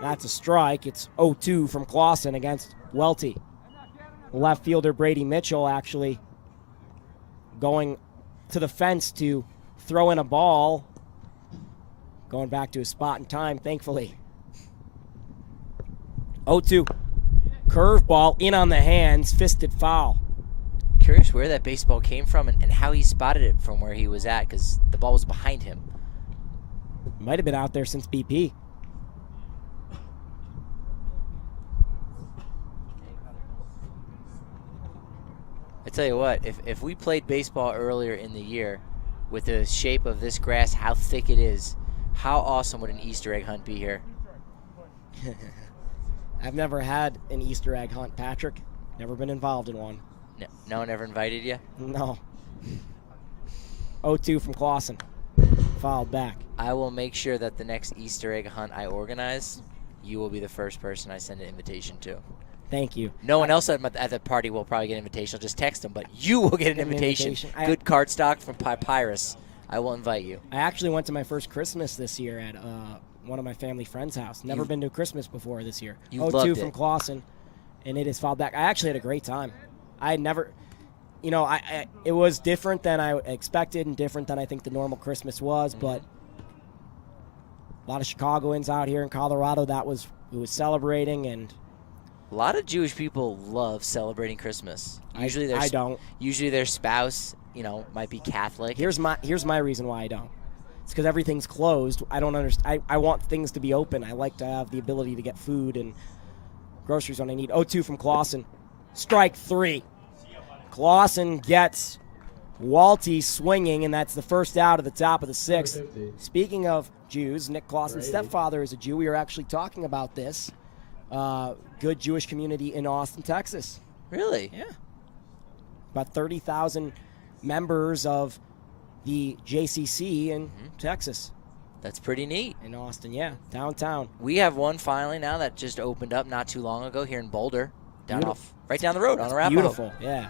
That's a strike. It's 0-2 from Clausen against Welty. Left fielder Brady Mitchell actually going to the fence to throw in a ball. Going back to his spot in time, thankfully. 0-2. Curveball in on the hands, fisted foul. Curious where that baseball came from and how he spotted it from where he was at, because the ball was behind him. Might have been out there since BP. I tell you what, if we played baseball earlier in the year with the shape of this grass, how thick it is, how awesome would an Easter egg hunt be here? I've never had an Easter egg hunt, Patrick. Never been involved in one. No one ever invited you? No. 0-2 from Clausen. Fouled back. I will make sure that the next Easter egg hunt I organize, you will be the first person I send an invitation to. Thank you. No one else at the party will probably get an invitation. I'll just text them, but you will get an invitation. Good card stock from Papyrus. I will invite you. I actually went to my first Christmas this year at one of my family friends' house. Never been to a Christmas before this year. 0-2 from Clausen, and it is fouled back. I actually had a great time. I had never, it was different than I expected and different than I think the normal Christmas was, but a lot of Chicagoans out here in Colorado who was celebrating, and a lot of Jewish people love celebrating Christmas. Usually I don't. Usually their spouse, might be Catholic. Here's my reason why I don't. It's because everything's closed. I don't understand. I want things to be open. I like to have the ability to get food and groceries when I need. 0-2 from Clausen. Strike 3. Clausen gets Welty swinging, and that's the first out of the top of the 6th. Speaking of Jews, Nick Clausen's stepfather is a Jew. We were actually talking about this. Good Jewish community in Austin, Texas. Really? Yeah. About 30,000 members of the JCC in Texas. That's pretty neat. in Austin. Yeah, downtown. We have one finally now that just opened up not too long ago here in Boulder, right down the road on Arapahoe. Beautiful, yeah.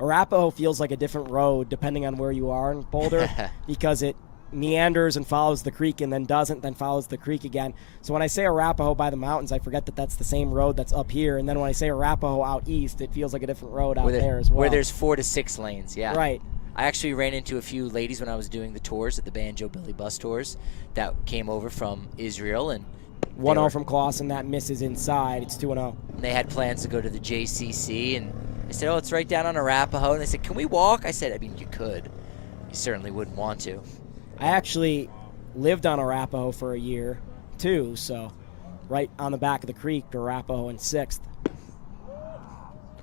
Arapahoe feels like a different road depending on where you are in Boulder because it meanders and follows the creek and then doesn't, then follows the creek again. So when I say Arapahoe by the mountains, I forget that that's the same road that's up here. And then when I say Arapahoe out east, it feels like a different road out there as well. Where there's 4 to 6 lanes, yeah. Right. I actually ran into a few ladies when I was doing the tours at the Banjo Billy bus tours that came over from Israel. And 1-0 from Clausen, that misses inside. It's 2-0. They had plans to go to the JCC, and I said, oh, it's right down on Arapahoe. And they said, can we walk? I said, I mean, you could. You certainly wouldn't want to. I actually lived on Arapahoe for a year, too, so right on the back of the creek, Arapahoe and 6th.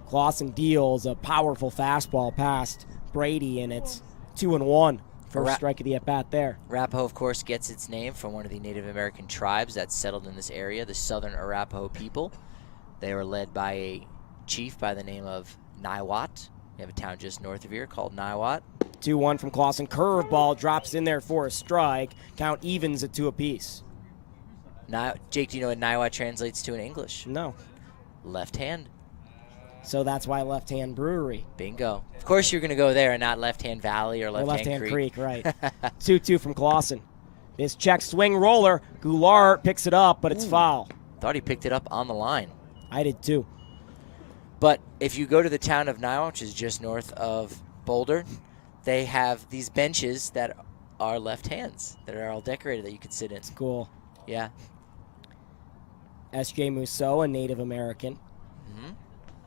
Clausen deals a powerful fastball past Brady, and it's 2-1. First strike of the at-bat there. Arapahoe, of course, gets its name from one of the Native American tribes that settled in this area, the Southern Arapahoe people. They were led by a chief by the name of Niwot. We have a town just north of here called Niwot. 2-1 from Clausen. Curveball drops in there for a strike. Count evens at 2 apiece. Jake, do you know what Niwot translates to in English? No. Left hand. So that's why Left Hand Brewery. Bingo. Of course you're going to go there and not Left Hand Valley or Left Hand Creek, right. 2-2 from Clausen. This check swing roller. Goulart picks it up, but it's foul. Thought he picked it up on the line. I did too. But if you go to the town of Niwot, which is just north of Boulder, they have these benches that are left hands that are all decorated that you can sit in. It's cool. Yeah. S.J. Mousseau, a Native American.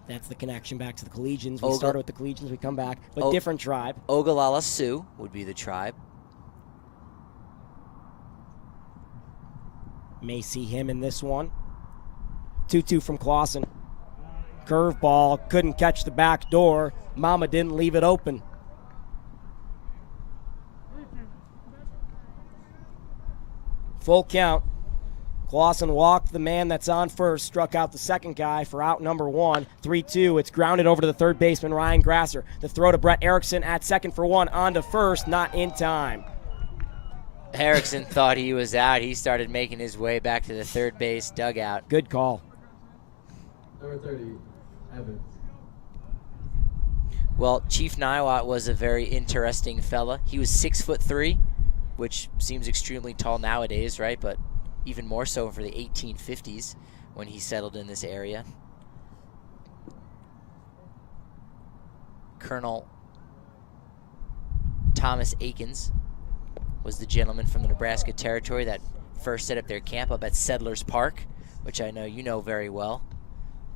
That's the connection back to the Collegians. We started with the Collegians, we come back, but different tribe. Ogallala Sioux would be the tribe. May see him in this one. 2-2 from Clausen. Curveball, couldn't catch the back door. Mama didn't leave it open. Full count. Clausen walked the man that's on first, struck out the second guy for out number 1. 3-2. It's grounded over to the third baseman, Ryan Grasser. The throw to Brett Erickson at second for 1. On to first, not in time. Erickson thought he was out. He started making his way back to the third base dugout. Good call. Number 30, Evans. Well, Chief Niwot was a very interesting fella. He was 6'3", which seems extremely tall nowadays, right? But even more so for the 1850s when he settled in this area. Colonel Thomas Akins was the gentleman from the Nebraska Territory that first set up their camp up at Settlers Park, which I know you know very well.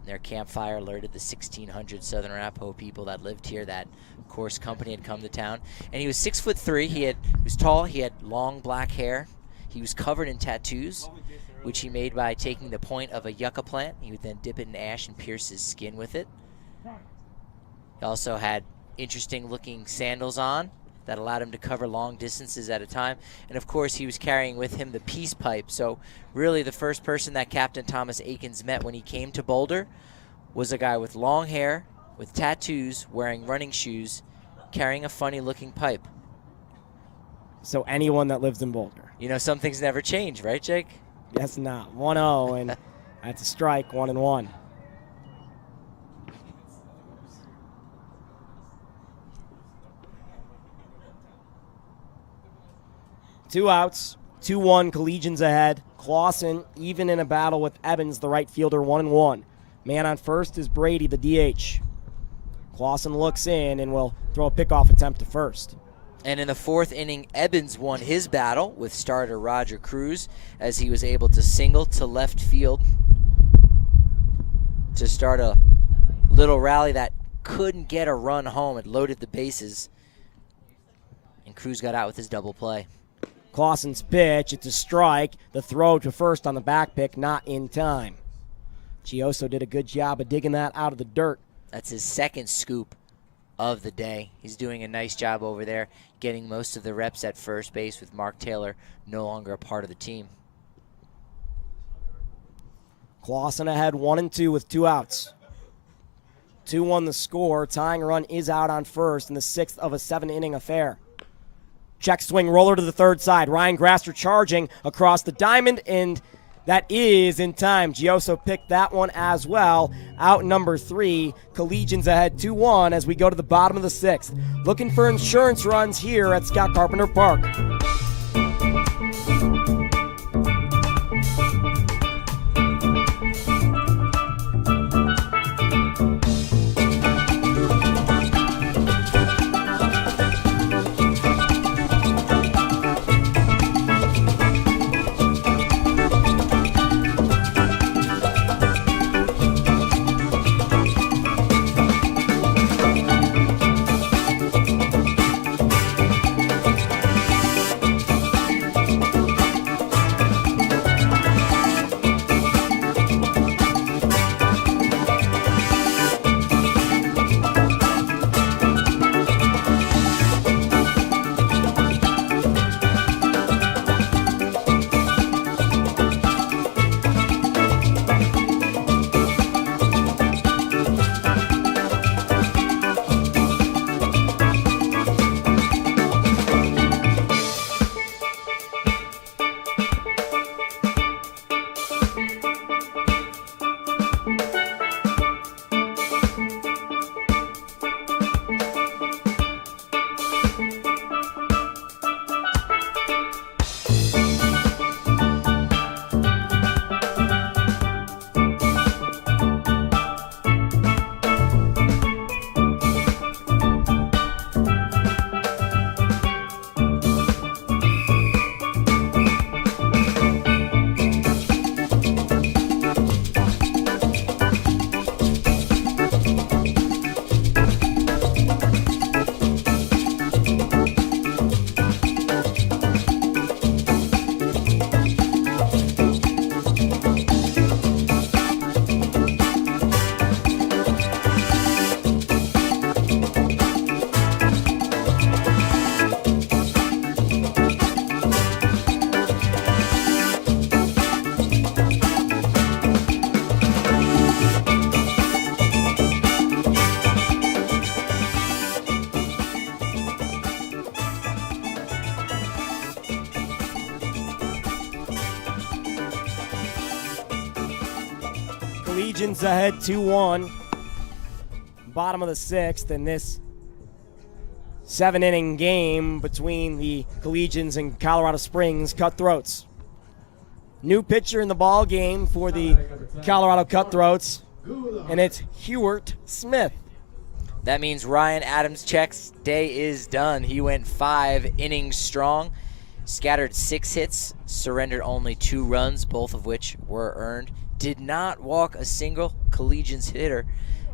Their campfire alerted the 1,600 Southern Arapahoe people that lived here that, of course, company had come to town. And he was 6'3". He was tall. He had long black hair. He was covered in tattoos, which he made by taking the point of a yucca plant. He would then dip it in ash and pierce his skin with it. He also had interesting-looking sandals on that allowed him to cover long distances at a time. And, of course, he was carrying with him the peace pipe. So, really, the first person that Captain Thomas Akins met when he came to Boulder was a guy with long hair, with tattoos, wearing running shoes, carrying a funny-looking pipe. So anyone that lives in Boulder. You know, some things never change, right, Jake? Yes, not. 1-0, and that's a strike, 1-1. Two outs, 2-1, Collegians ahead. Clausen, even in a battle with Evans, the right fielder, 1-1. Man on first is Brady, the DH. Clausen looks in and will throw a pickoff attempt to first. And in the 4th inning, Evans won his battle with starter Roger Cruz as he was able to single to left field to start a little rally that couldn't get a run home. It loaded the bases, and Cruz got out with his double play. Clausen's pitch, it's a strike. The throw to first on the back pick, not in time. Chioso did a good job of digging that out of the dirt. That's his second scoop of the day. He's doing a nice job over there, getting most of the reps at first base with Mark Taylor no longer a part of the team. Clausen ahead 1-2 with 2 outs. 2-1 the score. Tying run is out on first in the 6th of a 7-inning affair. Check swing, roller to the third side. Ryan Grasser charging across the diamond, and that is in time. Gioso picked that one as well. Out number 3. Collegians ahead 2-1 as we go to the bottom of the 6th. Looking for insurance runs here at Scott Carpenter Park. Collegians ahead 2-1. Bottom of the 6th, and this 7-inning game between the Collegians and Colorado Springs Cutthroats. New pitcher in the ball game for the Colorado Cutthroats, and it's Hewart Smith. That means Ryan Adams-Check's day is done. He went 5 innings strong, scattered 6 hits, surrendered only 2 runs, both of which were earned. Did not walk a single Collegians hitter,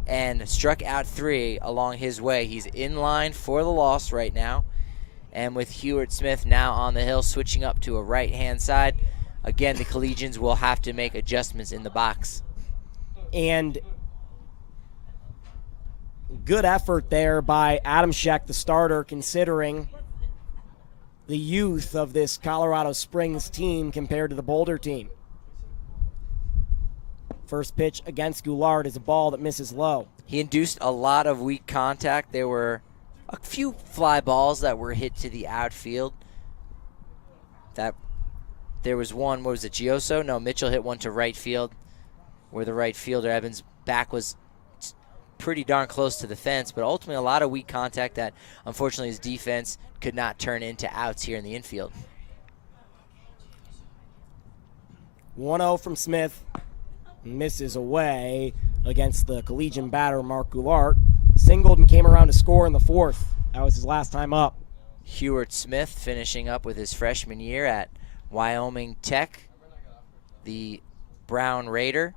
and struck out 3 along his way. He's in line for the loss right now. And with Hewart Smith now on the hill, switching up to a right-hand side, again, the Collegians will have to make adjustments in the box. And good effort there by Adam Scheck, the starter, considering the youth of this Colorado Springs team compared to the Boulder team. First pitch against Goulart is a ball that misses low. He induced a lot of weak contact. There were a few fly balls that were hit to the outfield. There was one, what was it, Gioso? No, Mitchell hit one to right field, where the right fielder, Evans' back was pretty darn close to the fence, but ultimately a lot of weak contact that unfortunately his defense could not turn into outs here in the infield. 1-0 from Smith. Misses away against the Collegian batter, Mark Goulart. Singled and came around to score in the 4th. That was his last time up. Hewart Smith finishing up with his freshman year at Wyoming Tech. The Brown Raider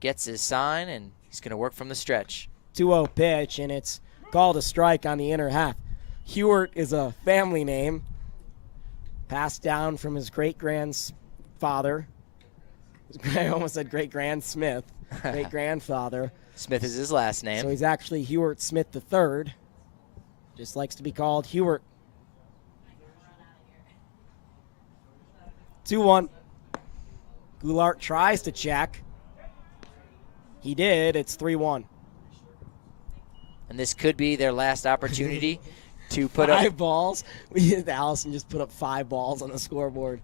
gets his sign, and he's going to work from the stretch. 2-0 pitch, and it's called a strike on the inner half. Hewart is a family name, passed down from his great-grandfather. I almost said great-grand-Smith, great-grandfather. Smith is his last name. So he's actually Hewart Smith III. Just likes to be called Hewart. 2-1. Goulart tries to check. He did. It's 3-1. And this could be their last opportunity to put up. 5 balls. Allison just put up 5 balls on the scoreboard.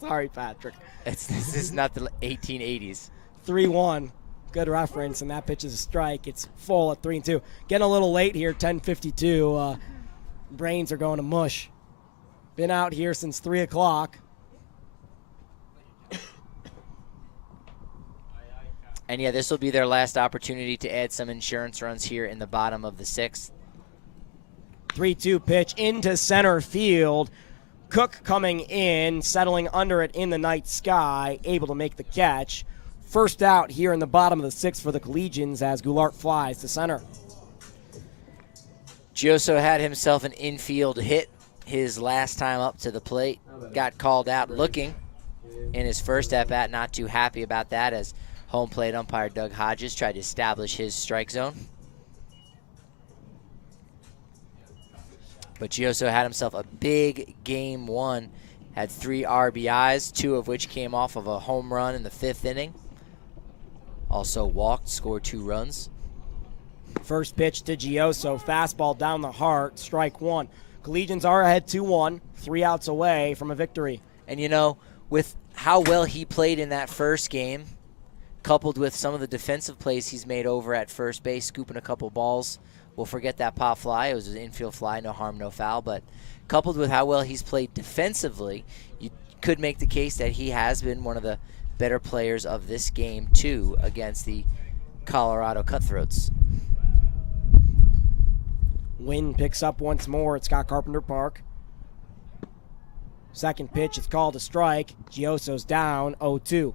Sorry, Patrick. This is not the 1880s. 3-1. Good reference, and that pitch is a strike. It's full at 3-2. Getting a little late here, 10:52. Brains are going to mush. Been out here since 3 o'clock. And yeah, this will be their last opportunity to add some insurance runs here in the bottom of the 6th. 3-2 pitch into center field. Cook coming in, settling under it in the night sky, able to make the catch. First out here in the bottom of the 6th for the Collegians as Goulart flies to center. Gioso had himself an infield hit his last time up to the plate. Got called out looking in his first at-bat. Not too happy about that as home plate umpire Doug Hodges tried to establish his strike zone. But Gioso had himself a big game 1. Had 3 RBIs, 2 of which came off of a home run in the 5th inning. Also walked, scored 2 runs. First pitch to Gioso, fastball down the heart, strike 1. Collegians are ahead 2-1, 3 outs away from a victory. And you know, with how well he played in that first game, coupled with some of the defensive plays he's made over at first base, scooping a couple balls. We'll forget that pop fly. It was an infield fly, no harm, no foul. But coupled with how well he's played defensively, you could make the case that he has been one of the better players of this game, too, against the Colorado Cutthroats. Wind picks up once more at Scott Carpenter Park. Second pitch, it's called a strike. Gioso's down, 0-2.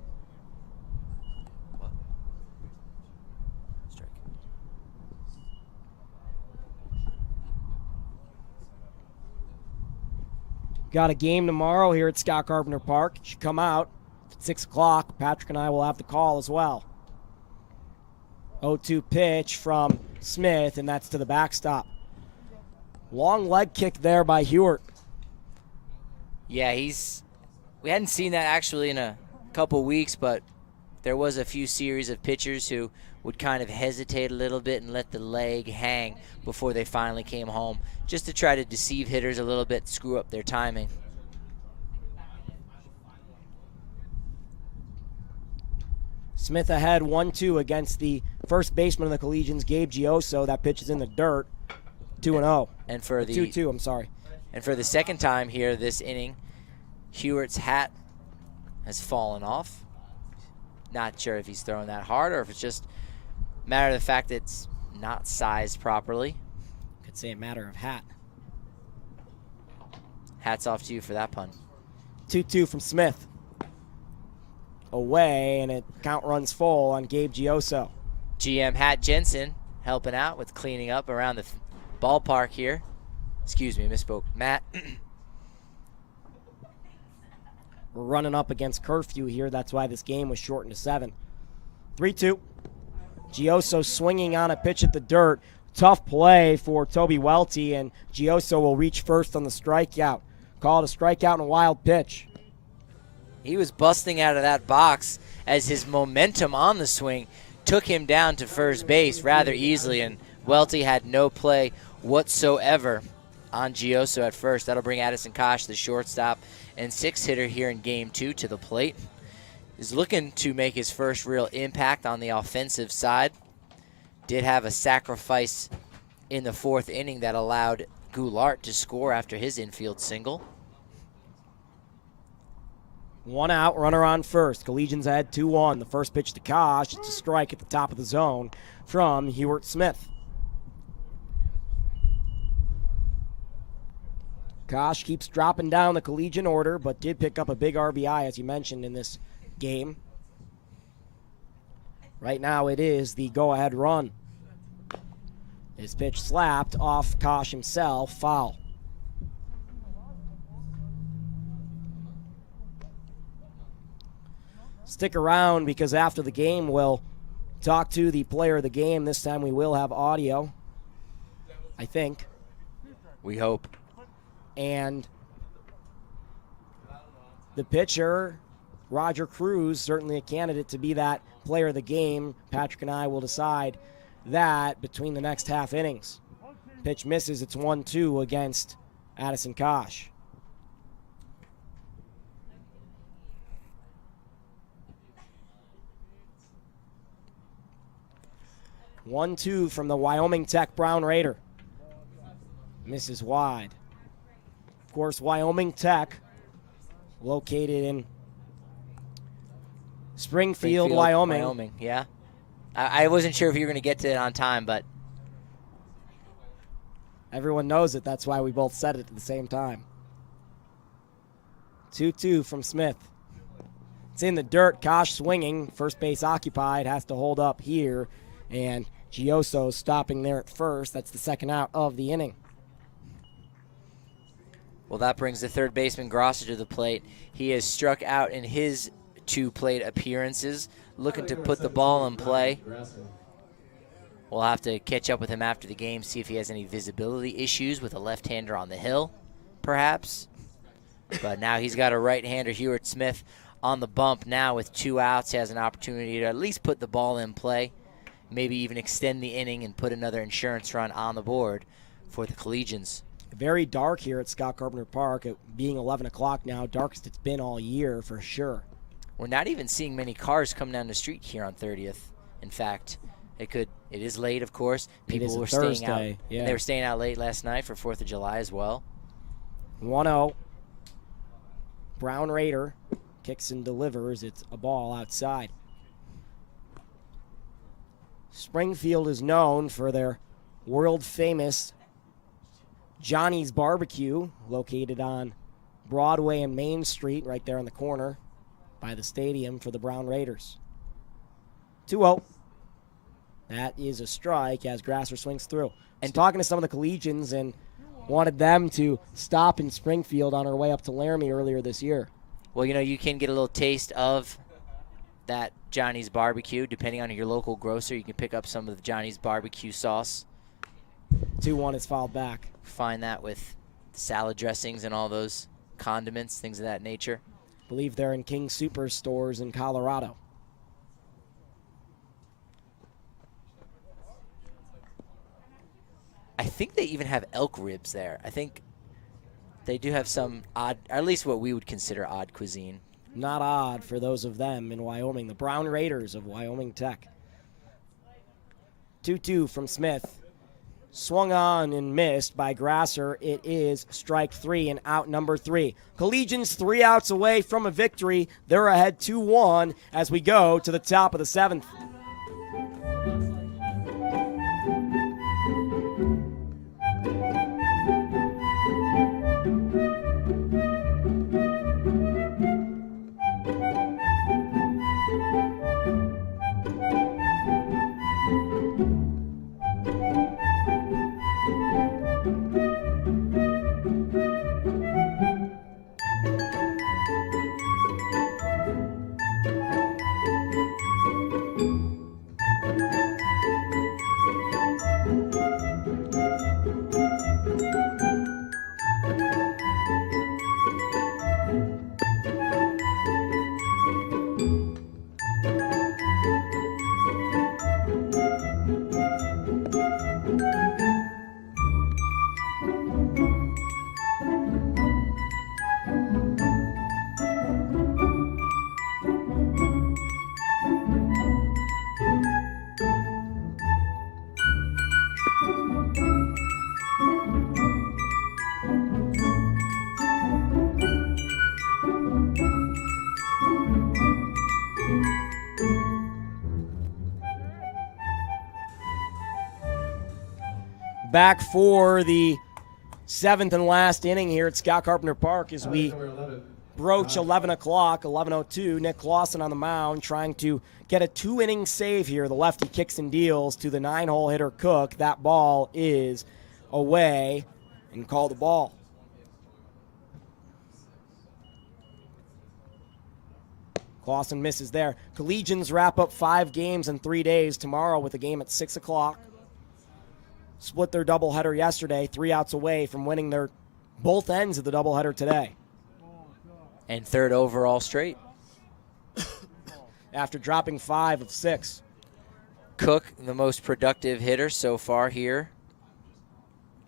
Got a game tomorrow here at Scott Carpenter Park. You should come out at 6 o'clock. Patrick and I will have the call as well. 0-2 pitch from Smith, and that's to the backstop. Long leg kick there by Hewitt. Yeah, we hadn't seen that actually in a couple weeks, but there was a few series of pitchers who would kind of hesitate a little bit and let the leg hang before they finally came home, just to try to deceive hitters a little bit, screw up their timing. Smith ahead 1-2 against the first baseman of the Collegians, Gabe Gioso. That pitch is in the dirt, 2-0. And for the 2-2, I'm sorry. And for the second time here this inning, Hewitt's hat has fallen off. Not sure if he's throwing that hard or if it's just a matter of the fact that it's not sized properly. Could say a matter of hat. Hats off to you for that pun. 2-2 from Smith. Away, and it count runs full on Gabe Gioso. GM Hat Jensen helping out with cleaning up around the ballpark here. Excuse me, misspoke. Matt. We're running up against curfew here. That's why this game was shortened to 7. 3-2. Gioso swinging on a pitch at the dirt. Tough play for Toby Welty, and Gioso will reach first on the strikeout. Called a strikeout and a wild pitch. He was busting out of that box as his momentum on the swing took him down to first base rather easily, and Welty had no play whatsoever on Gioso at first. That'll bring Addison Kosh, the shortstop and 6-hitter here in Game 2, to the plate. He's looking to make his first real impact on the offensive side. Did have a sacrifice in the 4th inning that allowed Goulart to score after his infield single. 1 out, runner on first. Collegians ahead 2-1. The first pitch to Kosh. It's a strike at the top of the zone from Hewitt Smith. Kosh keeps dropping down the Collegian order, but did pick up a big RBI, as you mentioned, in this game. Right now it is the go-ahead run. His pitch slapped off Kosh himself, foul. Stick around because after the game we'll talk to the player of the game. This time we will have audio, I think. We hope. And the pitcher, Roger Cruz, certainly a candidate to be that player of the game. Patrick and I will decide that between the next half innings. Pitch misses. It's 1-2 against Addison Kosh. One-two from the Wyoming Tech Brown Raider. Misses wide. Of course, Wyoming Tech, located in Springfield, Wyoming. Yeah. I wasn't sure if you were going to get to it on time, but everyone knows it. That's why we both said it at the same time. 2-2 from Smith. It's in the dirt. Kosh swinging. First base occupied. Has to hold up here. And Gioso stopping there at first. That's the second out of the inning. well, that brings the third baseman Grosser to the plate. He has struck out in his 2 plate appearances, looking to put the ball in play. We'll have to catch up with him after the game, see if he has any visibility issues with a left-hander on the hill, perhaps. But now he's got a right-hander, Hewart Smith, on the bump now with 2 outs. He has an opportunity to at least put the ball in play, maybe even extend the inning and put another insurance run on the board for the Collegians. Very dark here at Scott Carpenter Park. It being 11 o'clock now, darkest it's been all year for sure. We're not even seeing many cars come down the street here on 30th. In fact, it is late, of course. People were staying out. Yeah. And they were staying out late last night for 4th of July as well. 1-0. Brown Raider kicks and delivers. It's a ball outside. Springfield is known for their world-famous Johnny's Barbecue, located on Broadway and Main Street, right there on the corner by the stadium for the Brown Raiders. 2-0. That is a strike as Grasser swings through. And talking to some of the Collegians and wanted them to stop in Springfield on our way up to Laramie earlier this year. Well, you can get a little taste of that Johnny's Barbecue. Depending on your local grocer, you can pick up some of the Johnny's Barbecue sauce. 2-1 is fouled back. Find that with salad dressings and all those condiments, things of that nature. I believe they're in King Superstores in Colorado. I think they even have elk ribs there. I think they do have some odd, or at least what we would consider odd cuisine. Not odd for those of them in Wyoming. The Brown Raiders of Wyoming Tech. 2-2 from Smith. Swung on and missed by Grasser. It is strike 3 and out number 3. Collegians 3 outs away from a victory. They're ahead 2-1 as we go to the top of the 7th. Back for the 7th and last inning here at Scott Carpenter Park as we broach 11 o'clock, 11:02. Nick Clausen on the mound trying to get a 2-inning save here. The lefty kicks and deals to the 9-hole hitter Cook. That ball is away and call the ball. Clausen misses there. Collegians wrap up 5 games in 3 days tomorrow with a game at 6 o'clock. Split their doubleheader yesterday, 3 outs away from winning their both ends of the doubleheader today. And 3rd overall straight. After dropping 5 of 6. Cook, the most productive hitter so far here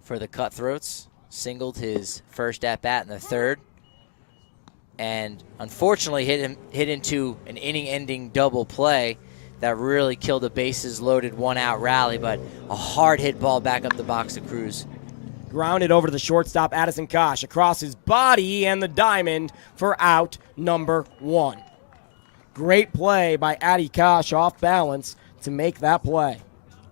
for the Cutthroats. Singled his first at-bat in the third. And unfortunately hit into an inning-ending double play that really killed a bases-loaded one-out rally, but a hard-hit ball back up the box to Cruz. Grounded over to the shortstop, Addison Kosh, across his body and the diamond for out number 1. Great play by Addy Kosh off balance to make that play.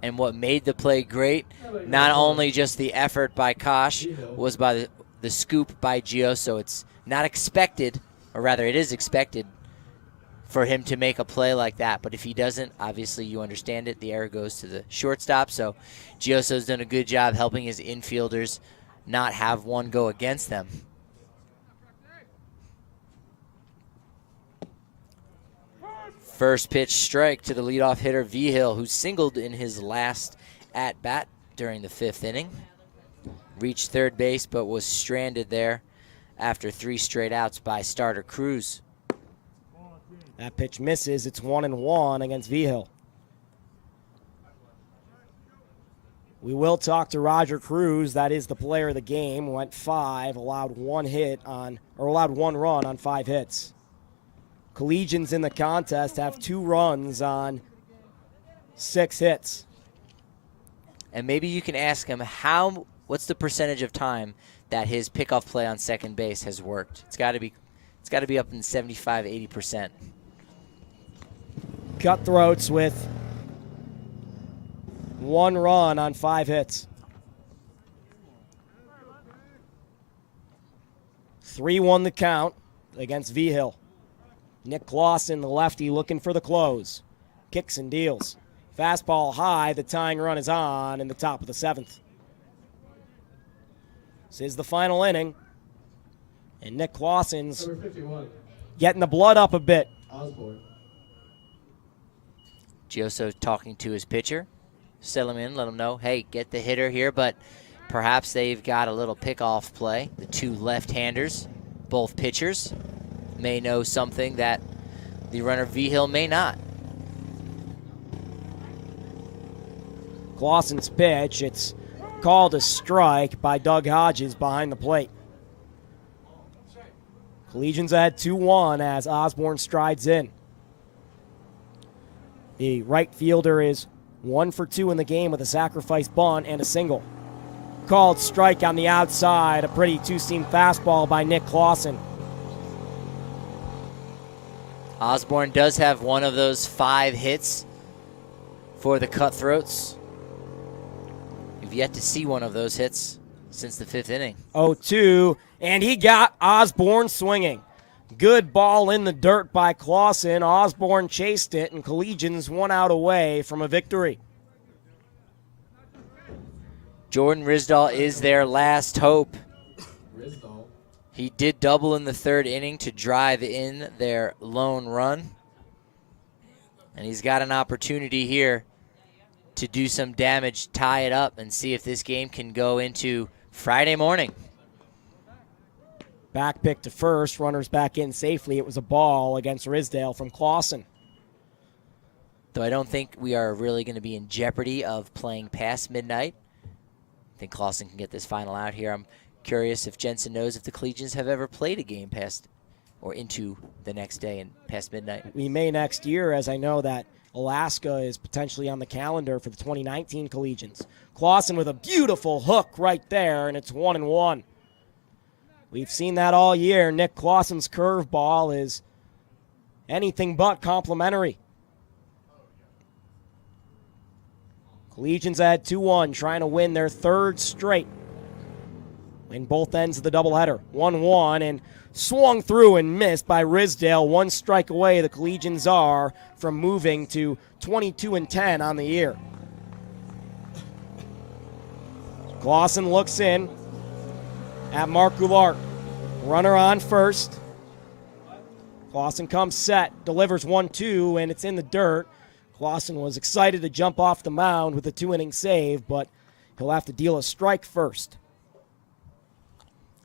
And what made the play great, not only just the effort by Kosh, was by the scoop by Gioso. It's not expected, or rather it is expected, for him to make a play like that. But if he doesn't, obviously you understand it. The error goes to the shortstop. So Gioso's done a good job helping his infielders not have one go against them. First pitch strike to the leadoff hitter, Vigil, who singled in his last at-bat during the 5th inning. Reached third base, but was stranded there after 3 straight outs by starter Cruz. That pitch misses. It's 1-1 against Vigil. We will talk to Roger Cruz. That is the player of the game. Went 5, allowed 1 run on 5 hits. Collegians in the contest have 2 runs on 6 hits. And maybe you can ask him what's the percentage of time that his pickoff play on second base has worked. It's got to be up in 75-80%. Cutthroats with 1 run on 5 hits. 3-1 the count against Vigil. Nick Clausen, the lefty, looking for the close. Kicks and deals. Fastball high, the tying run is on in the top of the 7th. This is the final inning. And Nick Clausen's getting the blood up a bit. Osborne. Gioso talking to his pitcher. Settle him in, let him know, hey, get the hitter here, but perhaps they've got a little pickoff play. The 2 left-handers, both pitchers, may know something that the runner Vigil may not. Clausen's pitch, it's called a strike by Doug Hodges behind the plate. Collegians ahead 2-1 as Osborne strides in. The right fielder is 1 for 2 in the game with a sacrifice bunt and a single. Called strike on the outside, a pretty 2-seam fastball by Nick Clausen. Osborne does have one of those 5 hits for the Cutthroats. We've yet to see one of those hits since the 5th inning. 0-2, and he got Osborne swinging. Good ball in the dirt by Clausen. Osborne chased it, and Collegians 1 out away from a victory. Jordan Risdall is their last hope. He did double in the 3rd inning to drive in their lone run. And he's got an opportunity here to do some damage, tie it up, and see if this game can go into Friday morning. Back pick to first, runners back in safely. It was a ball against Risdale from Clausen. Though I don't think we are really going to be in jeopardy of playing past midnight. I think Clausen can get this final out here. I'm curious if Jensen knows if the Collegians have ever played a game past or into the next day and past midnight. We may next year, as I know that Alaska is potentially on the calendar for the 2019 Collegians. Clausen with a beautiful hook right there, and it's 1-1. We've seen that all year. Nick Clausen's curveball is anything but complimentary. Collegians ahead 2-1, trying to win their 3rd straight in both ends of the doubleheader. 1-1, and swung through and missed by Risdale. 1 strike away the Collegians are from moving to 22-10 on the year. Clausen looks in at Mark Goulart. Runner on first. Clausen comes set, delivers 1-2, and it's in the dirt. Clausen was excited to jump off the mound with a 2-inning save, but he'll have to deal a strike first.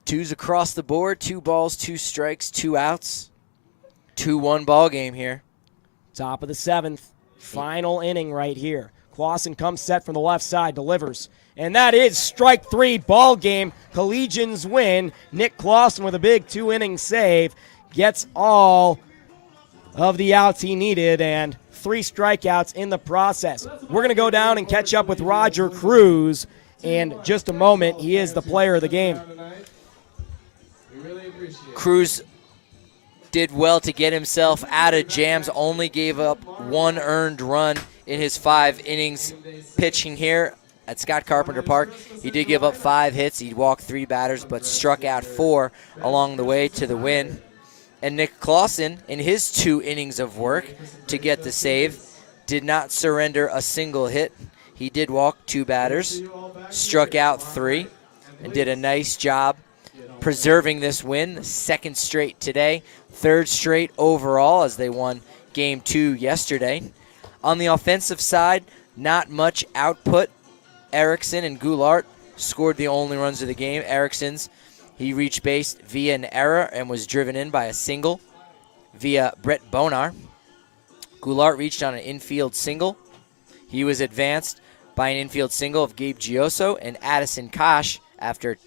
2s across the board, 2 balls, 2 strikes, 2 outs. 2-1 ball game here. Top of the 7th, final inning right here. Clausen comes set from the left side, delivers. And that is strike 3 ball game. Collegians win. Nick Clausen with a big 2-inning save gets all of the outs he needed and 3 strikeouts in the process. We're going to go down and catch up with Roger Cruz in just a moment. He is the player of the game. Cruz did well to get himself out of jams, only gave up 1 earned run in his 5 innings pitching here at Scott Carpenter Park. He did give up 5 hits. He walked 3 batters, but struck out 4 along the way to the win. And Nick Clausen, in his 2 innings of work to get the save, did not surrender a single hit. He did walk 2 batters, struck out 3, and did a nice job preserving this win, the 2nd straight today, 3rd straight overall as they won Game 2 yesterday. On the offensive side, not much output. Erickson and Goulart scored the only runs of the game. Erickson's, he reached base via an error and was driven in by a single via Brett Bonar. Goulart reached on an infield single. He was advanced by an infield single of Gabe Gioso, and Addison Kosh, after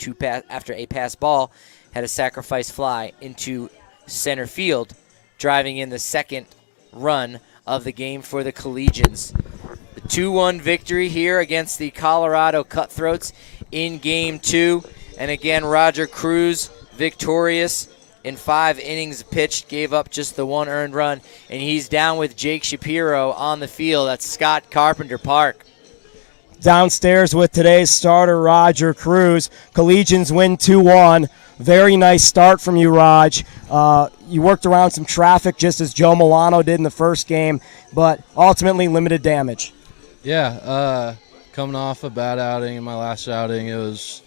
a pass ball, had a sacrifice fly into center field, driving in the 2nd run of the game for the Collegians. The 2-1 victory here against the Colorado Cutthroats in Game 2. And again, Roger Cruz victorious in 5 innings pitched, gave up just the 1 earned run, and he's down with Jake Shapiro on the field at Scott Carpenter Park. Downstairs with today's starter, Roger Cruz. Collegians win 2-1. Very nice start from you, Raj. You worked around some traffic just as Joe Milano did in the first game, but ultimately limited damage. Yeah, coming off a bad outing in my last outing, it was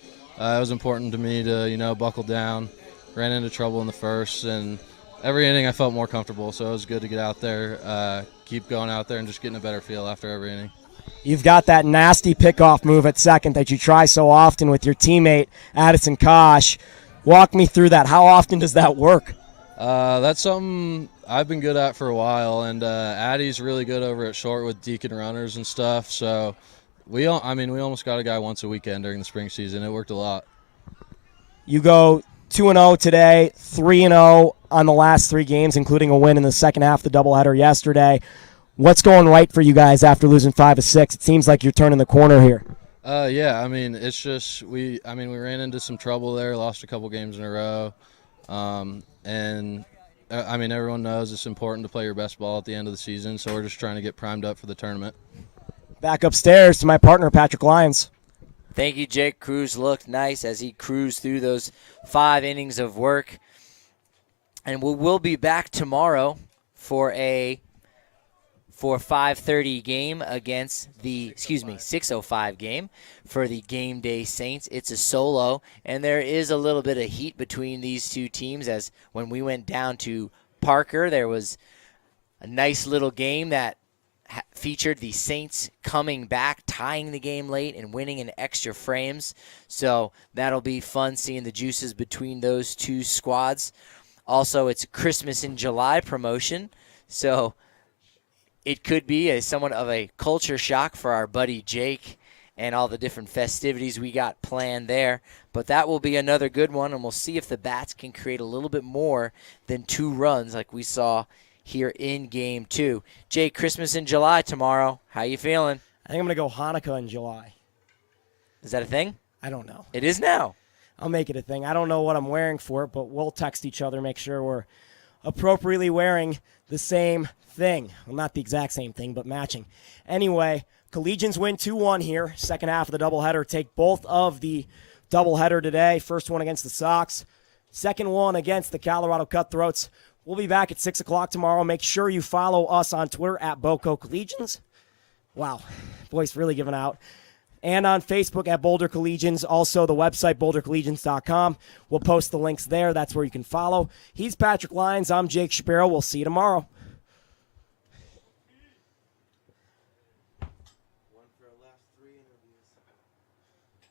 important to me to, buckle down. Ran into trouble in the first, and every inning I felt more comfortable, so it was good to get out there, keep going out there, and just getting a better feel after every inning. You've got that nasty pickoff move at second that you try so often with your teammate, Addison Kosh. Walk me through that. How often does that work? That's something I've been good at for a while, and Addie's really good over at short with Deacon runners and stuff, so we almost got a guy once a weekend during the spring season. It worked a lot. You go 2-0 today, 3-0 on the last 3 games, including a win in the second half of the doubleheader yesterday. What's going right for you guys after losing 5 of 6? It seems like you're turning the corner here. Yeah, it's just we ran into some trouble there, lost a couple games in a row, and everyone knows it's important to play your best ball at the end of the season, so we're just trying to get primed up for the tournament. Back upstairs to my partner, Patrick Lyons. Thank you, Jake. Cruz looked nice as he cruised through those 5 innings of work. And we'll be back tomorrow for a 5:30 game against the, 6:05 game for the Game Day Saints. It's a solo, and there is a little bit of heat between these 2 teams, as when we went down to Parker, there was a nice little game that featured the Saints coming back, tying the game late, and winning in extra frames. So that'll be fun seeing the juices between those 2 squads. Also, it's Christmas in July promotion, so it could be somewhat of a culture shock for our buddy Jake and all the different festivities we got planned there. But that will be another good one, and we'll see if the Bats can create a little bit more than 2 runs like we saw here in Game 2. Jake, Christmas in July tomorrow. How you feeling? I think I'm going to go Hanukkah in July. Is that a thing? I don't know. It is now. I'll make it a thing. I don't know what I'm wearing for it, but we'll text each other, make sure we're appropriately wearing the same thing. Well, not the exact same thing, but matching. Anyway, Collegians win 2-1 here. Second half of the doubleheader. Take both of the doubleheader today. First one against the Sox. Second one against the Colorado Cutthroats. We'll be back at 6 o'clock tomorrow. Make sure you follow us on Twitter at Boco Collegians. Wow, voice really giving out. And on Facebook at Boulder Collegians. Also, the website, bouldercollegians.com. We'll post the links there. That's where you can follow. He's Patrick Lyons. I'm Jake Shapiro. We'll see you tomorrow.